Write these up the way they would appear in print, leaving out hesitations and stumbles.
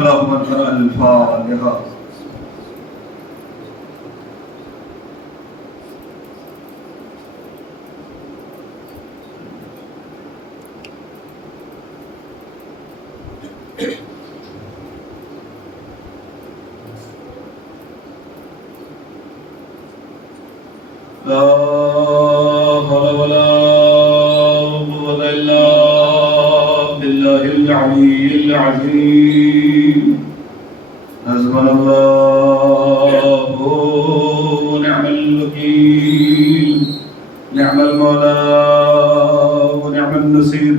اللهم اقرأ الفاتحة. لا حول ولا قوة إلا بالله العلي العظيم. حسبنا الله ونعم الوكيل، نعم المولى ونعم النصير.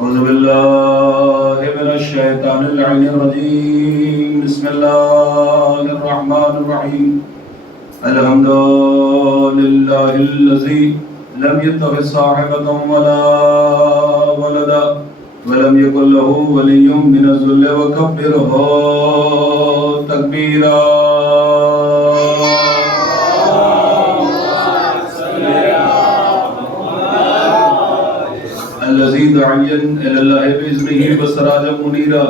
أعوذ بالله من الشيطان اللعين الرجيم. بسم الله الرحمن الرحيم. الحمد لله الذي لم يتخذ صاحبة ولا ولدا ولم يكن له ولي من الذل وكبره تكبيرا. الذي داعيا إلى الله بإذنه وسراجا منيرا.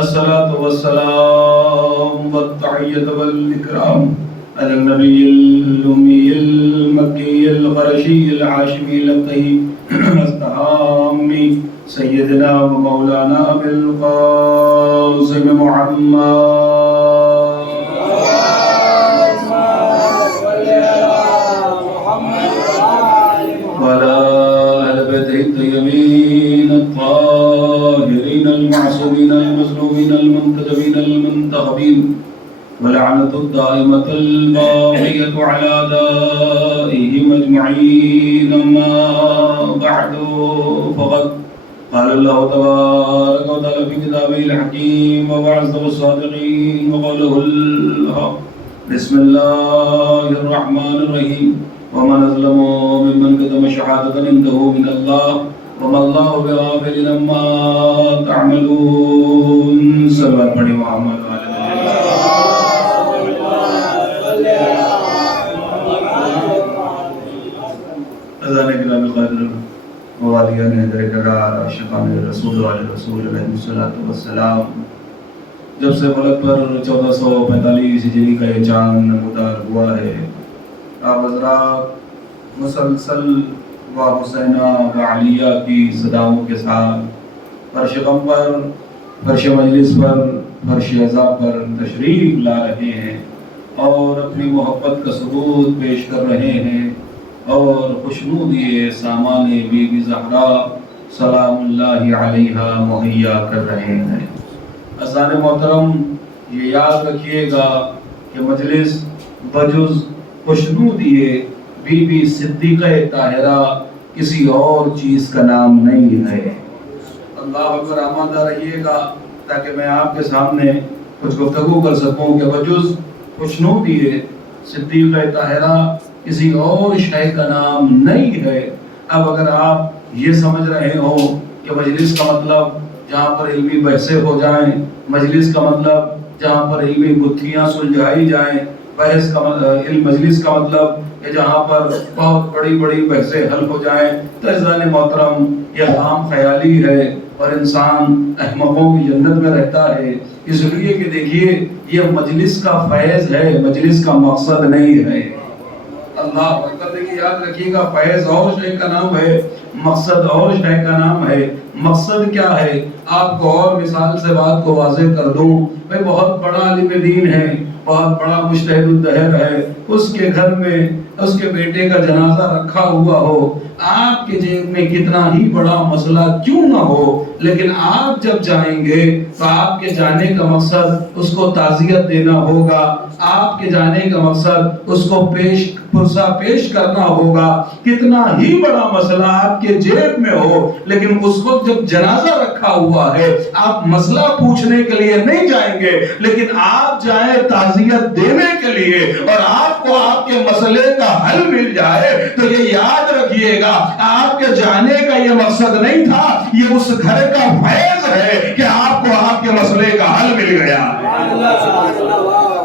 الصلاة والسلام والتحية والإكرام على النبي الأمي المكي القرشي الهاشمي الطيب الطهامي سيدنا ومولانا أبي القاسم محمد وعلى أهل بيته الطيبين الطاهرين المعصومين المظلومين المنتدبين المنتخبين، ولعنة الدائمة الباقية على أعدائهم أجمعين. أما بعد، فقد قال الله تبارك وتعالى في كتابه الحكيم ووعظه الصادقين وقوله الحق. بسم الله الرحمن الرحيم. ومن أظلم ممن كتم شهادة عنده من الله وما الله بغافل عما تعملون. صلوات پڑھی محمد والے اذان کرام قدر موالیان حیدر کردار عاشقان رسول علیہ رسول علیہ الصلوۃ والسلام. جب سے ملک پر 1445 ہجری کا یہ چاند نمودار ہوا ہے، آپ حضرات مسلسل و حسینہ و علیہ کی صداؤں کے ساتھ فرش غم پر، فرش مجلس پر، فرش عزا پر تشریف لا رہے ہیں اور اپنی محبت کا ثبوت پیش کر رہے ہیں اور خوشنودی سامان بی بی زہرا سلام اللہ علیہا مہیا کر رہے ہیں. اذان محترم، یہ یاد رکھیے گا کہ مجلس بجز خوشنودی بی بی صدیقہ طاہرہ کسی اور چیز کا نام نہیں ہے. اللہ اکبر. آمادہ رہیے گا تاکہ میں آپ کے سامنے کچھ گفتگو کر سکوں کہ بجز خوشنودی صدیقہ طاہرہ کسی اور شے کا نام نہیں ہے. اب اگر آپ یہ سمجھ رہے ہو کہ مجلس کا مطلب جہاں پر علمی بحثیں ہو جائیں، مجلس کا مطلب جہاں پر علمی گتھیاں سلجھائی جائیں، مجلس کا مطلب کہ جہاں پر بہت بڑی بڑی بحثیں حل ہو جائیں، تو عزیزان محترم یہ عام خیالی ہے اور انسان احمقوں کی جنت میں رہتا ہے. اس لیے کہ دیکھیے یہ مجلس کا فیض ہے، مجلس کا مقصد نہیں ہے. اللہ اکبر. دیکھیے یاد رکھیے گا، فیض اور شے کا نام ہے، مقصد اور شے کا نام ہے. مقصد کیا ہے؟ آپ کو اور مثال سے بات کو واضح کر دوں. بھئی بہت بڑا عالم دین ہے، بہت بڑا مجتہد الدہر ہے، اس کے گھر میں اس کے بیٹے کا جنازہ رکھا ہوا ہو، آپ کے جیب میں کتنا ہی بڑا مسئلہ کیوں نہ ہو، لیکن آپ جب جائیں گے تو آپ کے جانے کا مقصد اس کو تعزیت دینا ہوگا، آپ کے جانے کا مقصد اس کو پرسہ پیش کرنا ہوگا. کتنا ہی بڑا مسئلہ آپ کے جیب میں ہو، لیکن اس وقت جب جنازہ رکھا ہوا ہے آپ مسئلہ پوچھنے کے لیے نہیں جائیں گے، لیکن آپ جائیں تعزیت دینے کے لیے اور آپ کو آپ کے مسئلے کا حل مل جائے. تو یہ یاد رکھیے گا، آپ کے جانے کا یہ مقصد نہیں تھا، یہ اس گھر کا فیض ہے کہ آپ کو آپ کے مسئلے کا حل مل گیا.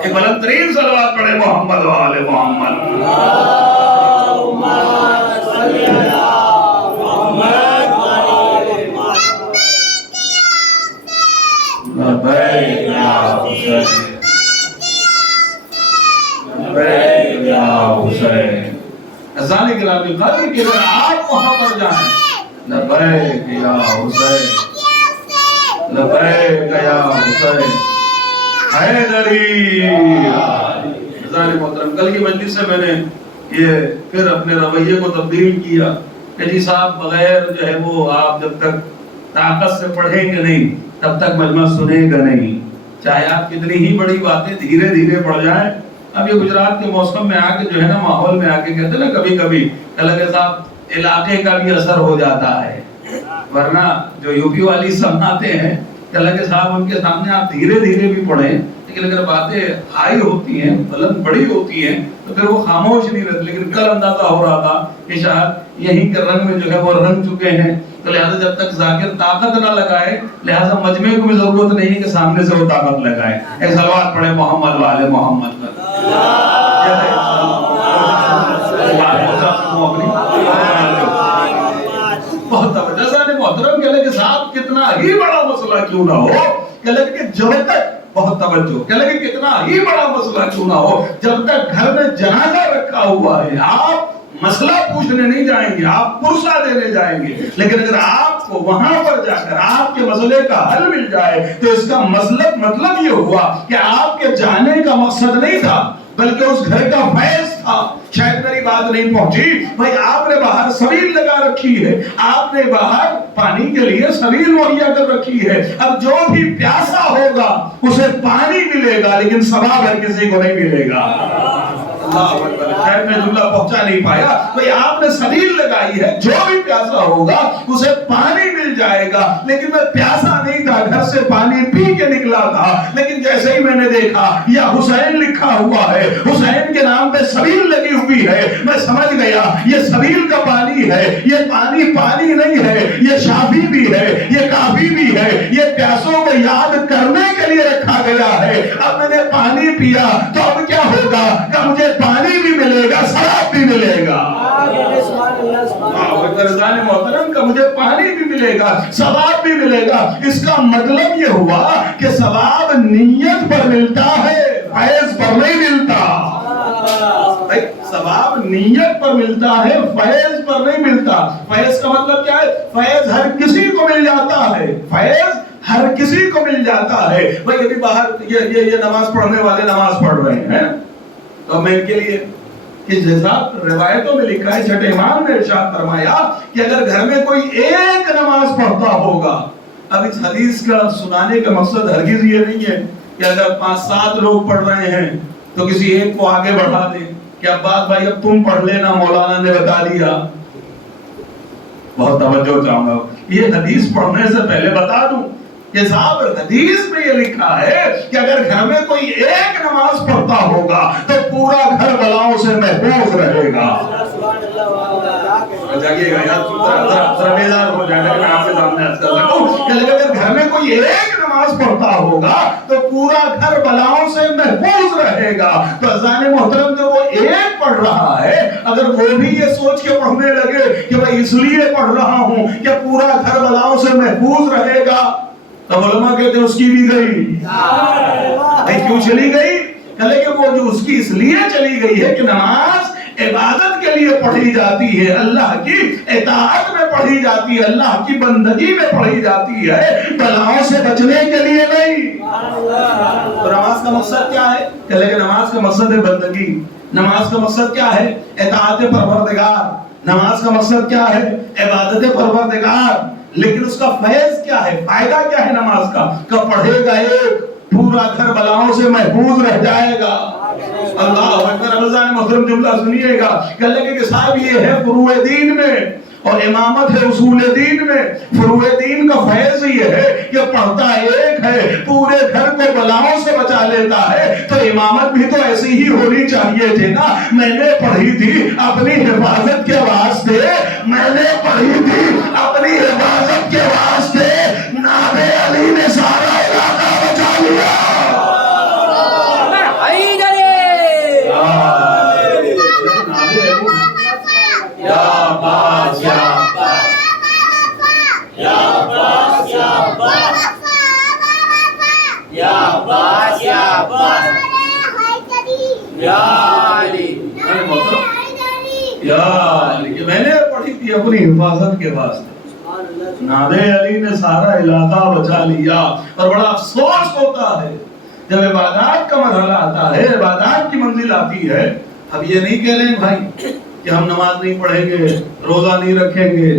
ایک بلند ترین صلوات پڑھے محمد و آل محمد. لبیک لبیک یا حسین، لبیک یا حسین۔ اذان گرامی قدر کہ اگر آپ وہاں پر جائیں، لبیک یا حسین، لبیک یا حسین، حیدری۔ اذان محترم، کل کی مجلس سے میں نے یہ پھر اپنے رویے کو تبدیل کیا کہ جی صاحب بغیر جو ہے وہ آپ جب تک طاقت سے پڑھیں گے نہیں تب تک مجمع سنے گا نہیں، چاہے آپ کتنی ہی بڑی باتیں دھیرے دھیرے پڑھ جائیں۔ اب یہ گجرات کے موسم میں آ کے جو ہے نا ماحول میں آ کے کہتے ہیں نا کبھی کبھی کہ صاحب علاقے کا بھی اثر ہو جاتا ہے، ورنہ جو یو پی والی سمجھاتے ہیں کہ اللہ کے صاحب ان کے سامنے آپ دھیرے دھیرے بھی پڑھیں، لیکن اگر باتیں ہائی ہوتی ہیں بلند بڑی ہوتی ہیں تو پھر وہ خاموش نہیں رہتے۔ لیکن کل اندازہ ہو رہا تھا کہ شاید یہیں کے رنگ میں جو ہے وہ رنگ چکے ہیں، تو لہٰذا جب تک ذاکر طاقت نہ لگائے لہٰذا مجمع کو بھی ضرورت نہیں ہے کہ سامنے سے وہ طاقت لگائے۔ ایک صلوات پڑھے محمد والے محمد پر۔ بہت توجہ محترم کہ لگے صاحب کتنا ہی بڑا مسئلہ کیوں نہ ہو، کہ لگے کہ جب تک، بہت توجہ، کہ لگے کتنا ہی بڑا مسئلہ کیوں نہ ہو، جب تک گھر میں جنازہ رکھا ہوا ہے آپ مسئلہ پوچھنے نہیں جائیں گے، آپ پرسہ دینے جائیں گے۔ لیکن اگر آپ کو وہاں پر جا کر آپ کے مسئلے کا حل مل جائے تو اس کا مطلب یہ ہوا کہ آپ کے جانے کا مقصد نہیں تھا بلکہ اس گھر کا فیض تھا۔ شاید میری بات نہیں پہنچی بھائی، آپ نے باہر سبیل لگا رکھی ہے، آپ نے باہر پانی کے لیے سبیل مہیا کر رکھی ہے، اب جو بھی پیاسا ہوگا اسے پانی ملے گا لیکن ثواب ہر کسی کو نہیں ملے گا۔ شاید میں جملہ پہنچا نہیں پایا، بھئی آپ نے سبیل لگائی ہے، جو بھی پیاسا ہوگا اسے پانی مل جائے گا، لیکن میں پیاسا نہیں تھا، گھر سے پانی پی کے نکلا تھا، لیکن جیسے ہی میں نے دیکھا یا حسین لکھا ہوا ہے، حسین کے نام پہ سبیل لگی ہوئی ہے، میں سمجھ گیا یہ سبیل کا پانی ہے، یہ پانی نہیں ہے، یہ شافی بھی ہے، یہ کافی بھی ہے، یہ پیاسوں کو یاد کرنے کے لیے رکھا گیا ہے۔ اب میں نے پانی پیا تو اب کیا ہوگا کہ مجھے پانی بھی ملے گا، ثواب بھی ملے گا۔ محترم کا مجھے پانی بھی ملے گا، ثواب بھی ملے گا۔ اس کا مطلب یہ ہوا کہ ثواب نیت پر ملتا ہے، فیض پر نہیں ملتا۔ ثواب نیت پر ملتا ہے، فیض پر نہیں ملتا۔ فیض کا مطلب کیا ہے؟ فیض ہر کسی کو مل جاتا ہے، فیض ہر کسی کو مل جاتا ہے۔ بھئی ابھی باہر یہ نماز پڑھنے والے نماز پڑھ رہے ہیں، تو میں ان کے لیے کہ جیسا روایتوں میں لکھا ہے، چھٹے امام نے ارشاد فرمایا کہ اگر گھر میں کوئی ایک نماز پڑھتا ہوگا، اب اس حدیث کا سنانے کا مقصد ہرگز یہ نہیں ہے کہ اگر 5-7 لوگ پڑھ رہے ہیں تو کسی ایک کو آگے بڑھا دیں کہ عباس بھائی اب تم پڑھ لینا، مولانا نے بتا دیا۔ بہت توجہ چاہوں گا، یہ حدیث پڑھنے سے پہلے بتا دوں کہ صاحب حدیث میں یہ لکھا ہے کہ اگر گھر میں کوئی ایک نماز پڑھتا ہوگا تو پورا گھر بلاؤں سے محفوظ رہے گا۔ جاگیے گا یاد، ذرا بیدار ہو جائے گا، میں آپ کے سامنے عرض کر سکوں کہ اگر گھر میں کوئی ایک نماز پڑھتا ہوگا تو پورا گھر بلاؤں سے محفوظ رہے گا۔ تو اذان محترم جو وہ ایک پڑھ رہا ہے، اگر وہ بھی یہ سوچ کے پڑھنے لگے کہ میں اس لیے پڑھ رہا ہوں کہ پورا گھر بلاؤں سے محفوظ رہے گا، تو علماء کہتے ہیں اس کی بھی گئی۔ کیوں چلی گئی؟ کہ وہ جو اس کی اس لیے چلی گئی ہے کہ نماز عبادت کے لیے پڑھی جاتی ہے، اللہ کی اطاعت میں پڑھی جاتی ہے، اللہ کی بندگی میں پڑھی جاتی ہے، بلاؤں سے بچنے کے لیے نہیں۔ تو نماز کا مقصد کیا ہے؟ کہ نماز کا مقصد ہے بندگی، نماز کا مقصد کیا ہے؟ اطاعت پروردگار، نماز کا مقصد کیا ہے؟ عبادت پروردگار۔ لیکن اس کا فیض کیا ہے؟ فائدہ کیا ہے نماز کا؟ کہ پڑھے گا ایک، پورا گھر بلاؤں سے محفوظ رہ جائے گا۔ اللہ اکبر۔ رمضان محترم جملہ سنیے گا کہ اللہ کے صاحب یہ ہے فروع دین میں، اور امامت ہے اصول دین میں۔ فروع دین کا فیض یہ ہے کہ پڑھتا ایک ہے، پورے گھر کو بلاؤں سے بچا لیتا ہے، تو امامت بھی تو ایسی ہی ہونی چاہیے تھے نا۔ میں نے پڑھی تھی اپنی حفاظت کے واسطے، میں نے پڑھی تھی اپنی حفاظت کے واسطے، نابے علی نے سارا علاقہ بچا لیا۔ یا عباس یا عباس یا علی یا علی، یہ میں نے پڑھی تھی اپنی حفاظت کے واسطے. نادے علی نے سارا علاقہ بچا لیا. اور بڑا افسوس ہوتا ہے جب عبادات کا مرحلہ آتا ہے، عبادات کی منزل آتی ہے. اب یہ نہیں کہہ رہے ہیں بھائی کہ ہم نماز نہیں پڑھیں گے، روزہ نہیں رکھیں گے.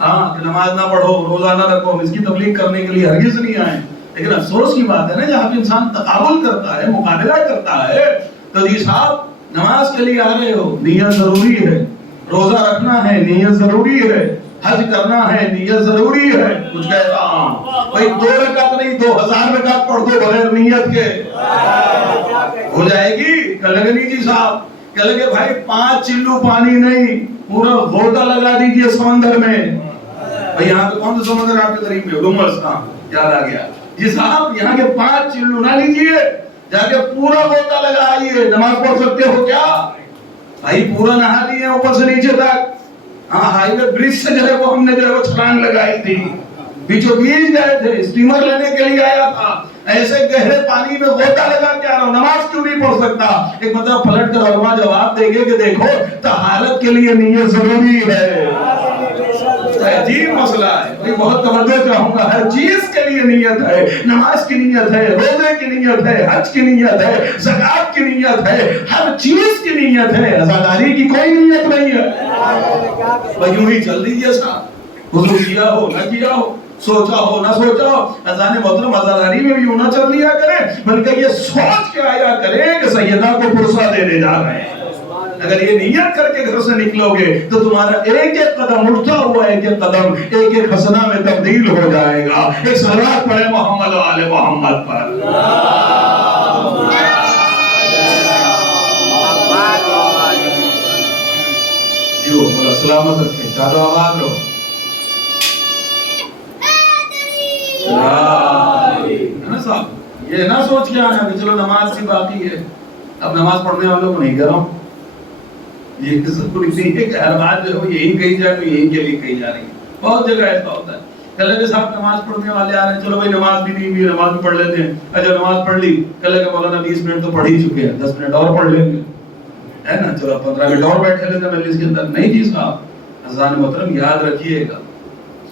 ہاں کہ نماز نہ پڑھو، روزہ نہ رکھو، اس کی تبلیغ کرنے کے لیے ہرگز نہیں آئے. لیکن افسوس کی بات ہے نا، جہاں پہ انسان تقابل کرتا ہے، مقابلہ کرتا ہے، تو جی صاحب نماز کے لیے آ رہے ہو، نیت ضروری ہے. روزہ رکھنا ہے، نیت ضروری ہے. حج کرنا ہے، نیت ضروری ہے. کچھ کہتا ہوں بھائی 2 رکعت نہیں 2000 رکعت پڑھ دو بغیر نیت کے، ہو جائے گی؟ کہ لگے نہیں جی صاحب، کہ لگے بھائی 5 چلو پانی نہیں، پورا غوطہ لگا دیجئے سمندر میں. بھائی یہاں پہ کون سا سمندر آپ کے قریب میں؟ ڈومرس. ہاں یاد آ گیا جی صاحب. یہاں کے 5 چلو نہ لیجئے، جا کے پورا غوطہ لگائیے. نماز پڑھ سکتے ہو کیا؟ بھائی پورا نہا لیے اوپر سے نیچے تک. ہاں ہائی وے برج سے جو ہے وہ ہم نے جو ہے وہ چھلانگ لگائی تھی، بیچوں بیچ گئے تھے، اسٹیمر لینے کے لیے آیا تھا. ایسے گہرے پانی میں غوطہ لگا کے آ رہا ہوں، نماز کیوں نہیں پڑھ سکتا؟ ایک مطلب پلٹ کر علماء جواب دیں گے کہ دیکھو طہارت کے لیے نیت ضروری ہے. عجیب مسئلہ ہے بھائی، بہت توجہ چاہوں گا. ہر چیز کے لیے نیت ہے. نماز کی نیت ہے، روزے کی نیت ہے، حج کی نیت ہے، زکات کی نیت ہے، ہر چیز کی نیت ہے. عزاداری کی کوئی نیت نہیں ہے. بھائی یوں ہی چل دیجیے صاحب، حضور کیا ہو نہ کیا ہو، سوچا ہو نہ سوچا ہو. اذان محترم عزاداری میں بھی یوں نہ چل دیا کریں، بلکہ یہ سوچ کے آیا کریں کہ سیدہ کو پرسہ دینے جا رہے ہیں. اگر یہ نیت کر کے گھر سے نکلو گے تو تمہارا ایک ایک قدم اٹھتا ہوا ایک ایک قدم ایک ایک حسنہ میں تبدیل ہو جائے گا. ایک صلوات پڑھے محمد و آل محمد پر. جو بولا سلامت رکھے، شاد و آباد رہو. صاحب یہ نہ سوچ کے آنا کہ چلو نماز کی باقی ہے، اب نماز پڑھنے والوں کو نہیں کر رہا ہوں. یہ ضروری نہیں ہے کہ ہر بات جو ہے یہی کہی جائے تو یہی کے لیے کہی جا رہی ہے. بہت جگہ ایسا ہوتا ہے کہ کہ صاحب نماز پڑھنے والے آ رہے ہیں، چلو بھائی نماز بھی نہیں ہوئی، نماز بھی پڑھ لیتے ہیں. اچھا نماز پڑھ لی، کہ مولانا 20 منٹ تو پڑھ ہی چکے ہیں، 10 منٹ اور پڑھ لیں گے، ہے نا، چلو 15 منٹ اور بیٹھے لیتے ہیں مجلس کے اندر. نہیں جی صاحب، اذان محترم یاد رکھیے گا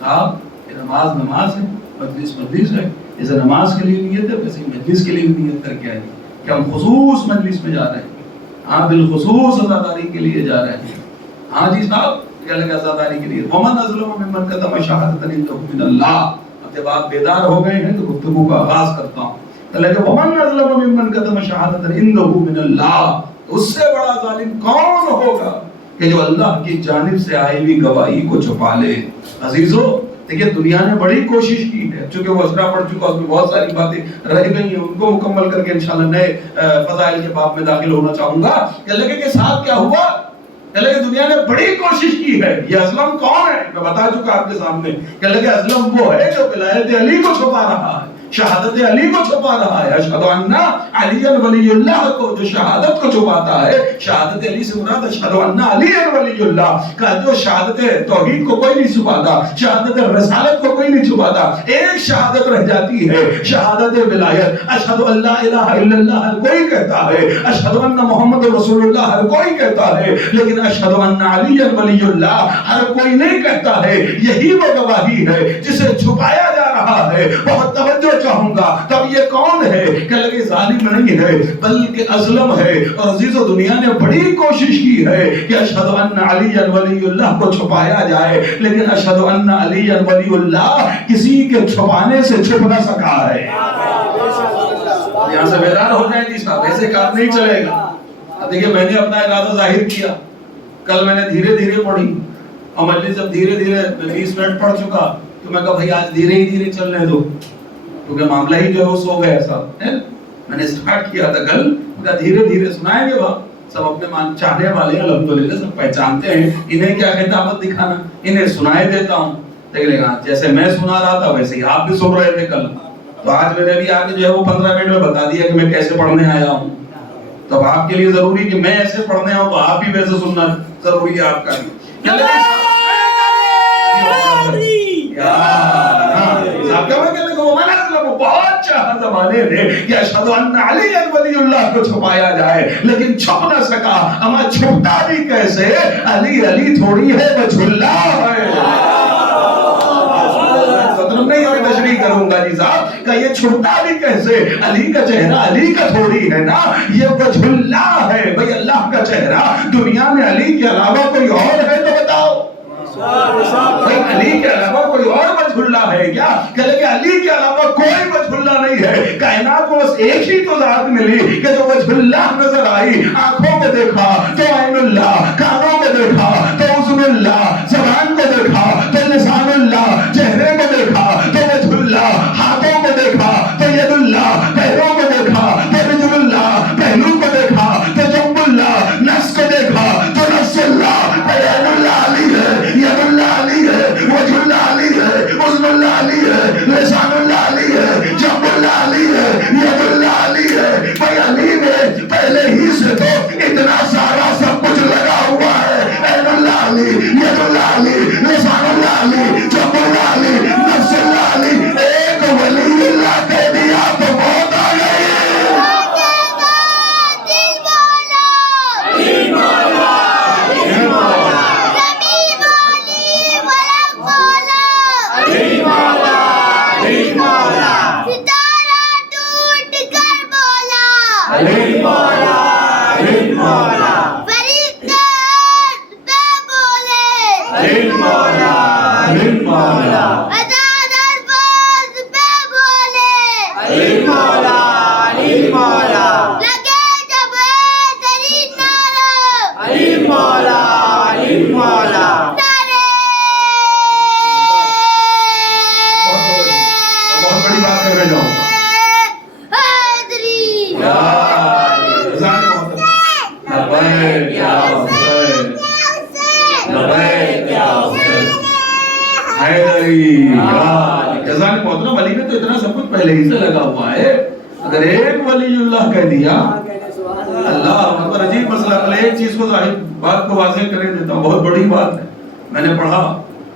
صاحب، یہ نماز نماز ہے، مجلس مجلس ہے. جیسے نماز کے لیے نیت ہے ویسے مجلس کے لیے بھی نیت کر کے آئیے کہ ہم خصوص مجلس میں جا رہے ہیں. ہاں بالخصوص عزاداری کے لیے جا رہے ہیں. ہاں جی صاحب کیا لگا عزاداری کے لیے. ومن اظلم ممن کتم شہادۃ عنده من اللہ. اب جب آپ بیدار ہو گئے ہیں تو گفتگو کا آغاز کرتا ہوں. کہ ومن اظلم ممن کتم شہادۃ عنده من اللہ. اس سے بڑا ظالم کون ہوگا کہ جو اللہ کی جانب سے آئی ہوئی گواہی کو چھپا لے. عزیزو دیکھیں دنیا نے بڑی کوشش کی ہے، چونکہ وہ اشرا پڑ چکا، اس میں بہت ساری باتیں رہ گئی ہیں، ان کو مکمل کر کے انشاءاللہ نئے فضائل کے باب میں داخل ہونا چاہوں گا. کہ لگے کہ ساتھ کیا ہوا، کہ لگے دنیا نے بڑی کوشش کی ہے. یہ ازلم کون ہے میں بتا چکا آپ کے سامنے. کہ لگے ازلم وہ ہے جو ولایت علی کو چھپا رہا ہے، شہادت علی کو چھپا رہا ہے. اشہد ان علی ولی اللہ کو، جو شہادت کو چھپاتا ہے. شہادت علی سے مراد اشہد ان علی ولی اللہ کا، جو شہادت توحید کو کوئی نہیں چھپاتا، شہادت رسالت کو کوئی نہیں چھپاتا. ایک شہادت رہ جاتی ہے، شہادت ولایت. اشہد ان لا الہ الا اللہ ہر کوئی کہتا ہے، اشہد ان محمد رسول اللہ ہر کوئی کہتا ہے، لیکن اشہد ان علی ولی اللہ ہر کوئی نہیں کہتا ہے. یہی وہ گواہی ہے جسے چھپایا جا رہا ہے. بہت توجہ چاہوں گا. تب یہ کون ہے کہ لگے ظالم نہیں ہے بلکہ ازلم ہے. اور عزیزو دنیا نے بڑی کوشش کی ہے کہ اشہد ان علی ولی اللہ کو چھپایا جائے، لیکن اشہد ان علی ولی اللہ کسی کے چھپانے سے چھپ نہ سکا ہے. یہاں سے بیدار ہو جائیں جی صاحب، ایسے کام نہیں چلے گا. دیکھیں میں نے اپنا ارادہ ظاہر کیا، کل میں نے دھیرے دھیرے پڑھی، اور مجلس جب دھیرے دھیرے 20 منٹ پڑھ چکا تو میں کہا بھائی آج دھیرے ہی دھیرے چلنے دو، کیونکہ معاملہ ہی جو ہے وہ سو گیا صاحب. میں نے سٹارٹ کیا تھا کل، کہا دھیرے دھیرے سنائیں گے بھائی. سب اپنے چاہنے والے ہیں الحمدللہ، سب پہچانتے ہیں انہیں کیا خطابت دکھانا، انہیں سنائے دیتا ہوں. دیکھ ہاں جیسے میں سنا رہا تھا ویسے ہی آپ بھی سن رہے تھے کل. تو آج میں نے بھی آگے جو ہے وہ 15 منٹ میں بتا دیا کہ میں کیسے پڑھنے آیا ہوں. تو اب آپ کے لیے ضروری کہ میں ایسے پڑھنے آؤں تو آپ بھی ویسے سننا ضروری ہے آپ کا بھی. بہت چاہا زمانے نے کہ اشہد ان علی ولی اللہ کو چھپایا جائے، لیکن چھپ نہ سکا۔ اما چھپتا بھی کیسے؟ علی علی تھوڑی ہے، وجہ اللہ ہے۔ مطلب نہیں میں تشریح کروں گا جی صاحب کہ یہ چھپتا بھی کیسے؟ علی کا چہرہ علی کا تھوڑی ہے نا، یہ وجہ اللہ ہے۔ بھئی اللہ کا چہرہ دنیا میں علی کے علاوہ کوئی اور ہے تو بتاؤ؟ بھئی علی کے علاوہ کوئی اور وجہ اللہ ہے کیا؟ کہلے کہ علی کے علاوہ کوئی وجہ اللہ نہیں ہے۔ کائنات کو بس ایک ہی تو ذات ملی کہ جو وجہ اللہ نظر آئی، آنکھوں میں دیکھا تو عین اللہ، کانوں میں دیکھا تو اذن اللہ، زبان کو دیکھا تو لسان اللہ، چہرے کو دیکھا تو وجہ اللہ، ہاتھوں کو دیکھا تو ید اللہ، پیروں کو دیکھا تو رجل اللہ، پہلو کو دیکھا تو جنب اللہ، نفس کو دیکھا تو نفس اللہ۔ عین اللہ علی ہے، ید اللہ علی ہے، وجہ اللہ علی ہے، اذن اللہ علی ہے، لسان اللہ علی ہے، جنب اللہ علی ہے، ید اللہ علی ہے۔ بھئی علی میں پہلے ہی سے تو اتنا سارا سب کچھ لگا ہوا ہے۔ عین اللہ علی، ید اللہ علی، لسان اللہ علی، جنب اللہ علی، نفس اللہ علی۔ ایک ولی اللہ کہہ دیا تو موت آ گئی۔ محترم ولی میں تو اتنا سب کچھ پہلے ہی سے لگا ہوا ہے۔ اگر ایک ولی اللہ کہہ دیا، اللہ اکبر، عجیب مسئلہ۔ پہلے ایک چیز کو ظاہر بات کو واضح کرے دیتا ہوں، بہت بڑی بات ہے۔ میں نے پڑھا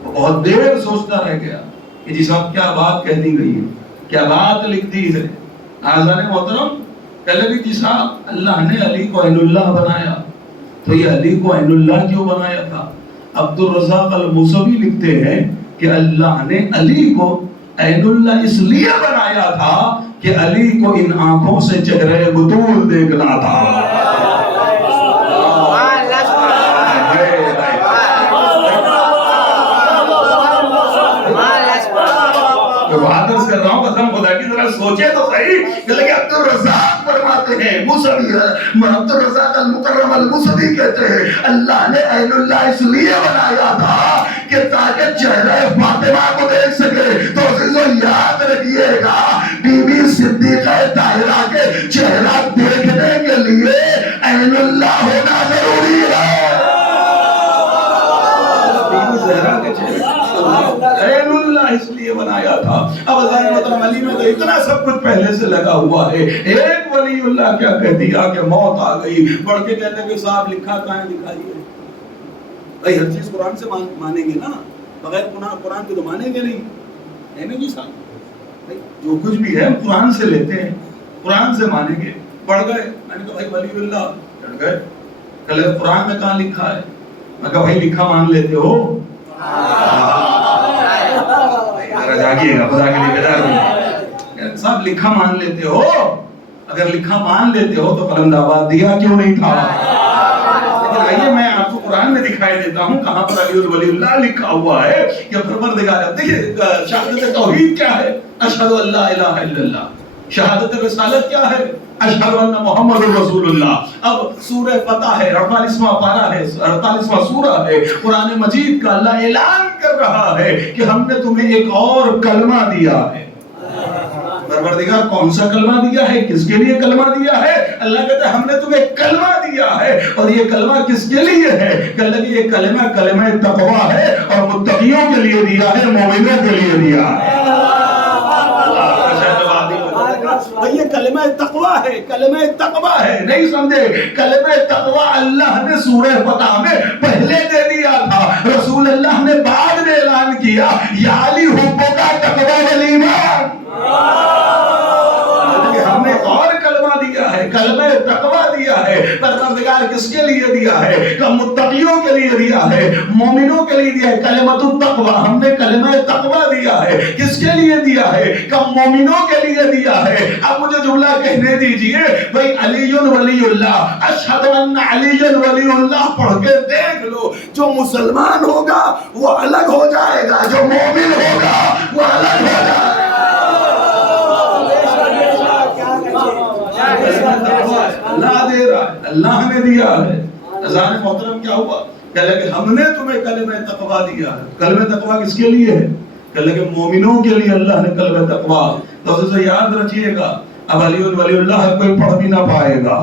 بہت دیر سوچتا رہ گیا کہ جی صاحب کیا بات کہہ دی گئی ہے، کیا بات لکھ دی ہے۔ آزان محترم کہلے بھی جی صاحب اللہ نے علی کو عین اللہ بنایا، تو یہ علی کو عین اللہ کیوں بنایا تھا؟ عبد الرزاق الموسوی لکھتے ہیں کہ اللہ نے علی کو عین اللہ اس لیے بنایا تھا کہ علی کو ان آنکھوں سے چہرے بطول دیکھنا تھا۔ بہادر کر رہا ہوں قسم خدا کی، ذرا سوچے تو صحیح۔ کہ عبد الرزاق فرماتے ہیں، موسوی ہے، عبد الرزاق المکرم الموسوی کہتے ہیں اللہ نے عین اللہ اس لیے بنایا تھا کہ تاکہ چہرہ فاطمہ کو دیکھ سکے۔ تو عزیزو یاد رکھیے گا، بی بی صدیقہ طاہرہ کے چہرہ دیکھنے کے لیے عین اللہ ہونا ضروری ہے۔ بی بی زہرا کے چہرہ عین اللہ اس لیے بنایا تھا۔ اب ظاہر مطلب علی میں تو اتنا سب کچھ پہلے سے لگا ہوا ہے۔ ایک ولی اللہ کیا کہہ دیا کہ موت آ گئی، بڑھ کے کہتے کہ صاحب لکھا کہاں ہے، دکھائیے۔ بھائی ہر چیز قرآن سے مانیں گے نا، بغیر قرآن کے تو مانیں گے نہیں، ہے نا جی صاحب؟ جو کچھ بھی ہے قرآن سے لیتے ہیں، قرآن سے مانیں گے۔ پڑھ گئے، میں نے کہا بھائی ولی اللہ چڑھ گئے، کہ قرآن میں کہاں لکھا ہے؟ میں کہا بھائی لکھا مان لیتے ہو؟ ذرا جاگیے گا خدا کے لیے، بیدار ہوئے صاحب لکھا مان لیتے ہو؟ اگر لکھا مان لیتے ہو تو قلم دعوات دیا کیوں نہیں تھا؟ لیکن آئیے میں آپ کو قرآن میں دکھائی دیتا ہوں کہاں پر علی الولی اللہ لکھا ہوا ہے کہ پروردگار۔ دیکھیے شہادت توحید کیا ہے؟ اشہد ان لا الہ الا اللہ۔ شہادت رسالت کیا ہے؟ اشہد ان محمد رسول اللہ۔ اب سورہ فتح ہے، 48واں پارہ ہے، 48واں سورہ ہے قرآن مجید کا۔ اللہ اعلان کر رہا ہے کہ ہم نے تمہیں ایک اور کلمہ دیا ہے۔ پروردگار کون سا کلمہ دیا ہے؟ کس کے لیے کلمہ دیا ہے؟ اللہ کہتا ہے ہم نے تمہیں کلمہ دیا ہے، اور یہ کلمہ کس کے لیے ہے؟ کہ اللہ یہ کلمہ کلمہ تقویٰ ہے، اور متقیوں کے لیے دیا ہے، مومنوں کے لیے دیا ہے۔ یہ کلمہ تقویٰ ہے، کلمہ تقویٰ ہے، نہیں سمجھے؟ کلمہ تقویٰ اللہ نے سورہ فتح میں پہلے دے دیا تھا، رسول اللہ نے بعد میں اعلان کیا یا علی حبک تقویٰ والایمان۔ کلمہ تقوی دیا ہے. پروردگار کس کے لیے دیا ہے؟ کہ متقیوں کے لیے دیا ہے, مومنوں کے لیے دیا ہے. کلمۃ التقوی, ہم نے کلمہ تقوی دیا ہے. کس کے لیے دیا ہے؟ کہ مومنوں کے لیے دیا ہے. اب مجھے جملہ کہنے دیجئے بھئی علی ولی اللہ, اشہد ان علی ولی اللہ پڑھ کے دیکھ لو. جو مسلمان ہوگا وہ الگ ہو جائے گا, جو مومن ہوگا وہ الگ ہو جائے گا. اللہ دے رہا ہے, اللہ نے دیا ہے. اذان محترم کیا ہوا؟ کہہ لگے ہم نے تمہیں کلمہ تقوی دیا ہے. کلمہ تقوی کس کے لیے ہے؟ کہہ لگے مومنوں کے لیے اللہ نے کلمہ تقوی. تو اسے یاد رکھیے گا, اب علی ولی اللہ کوئی پڑھ بھی نہ پائے گا,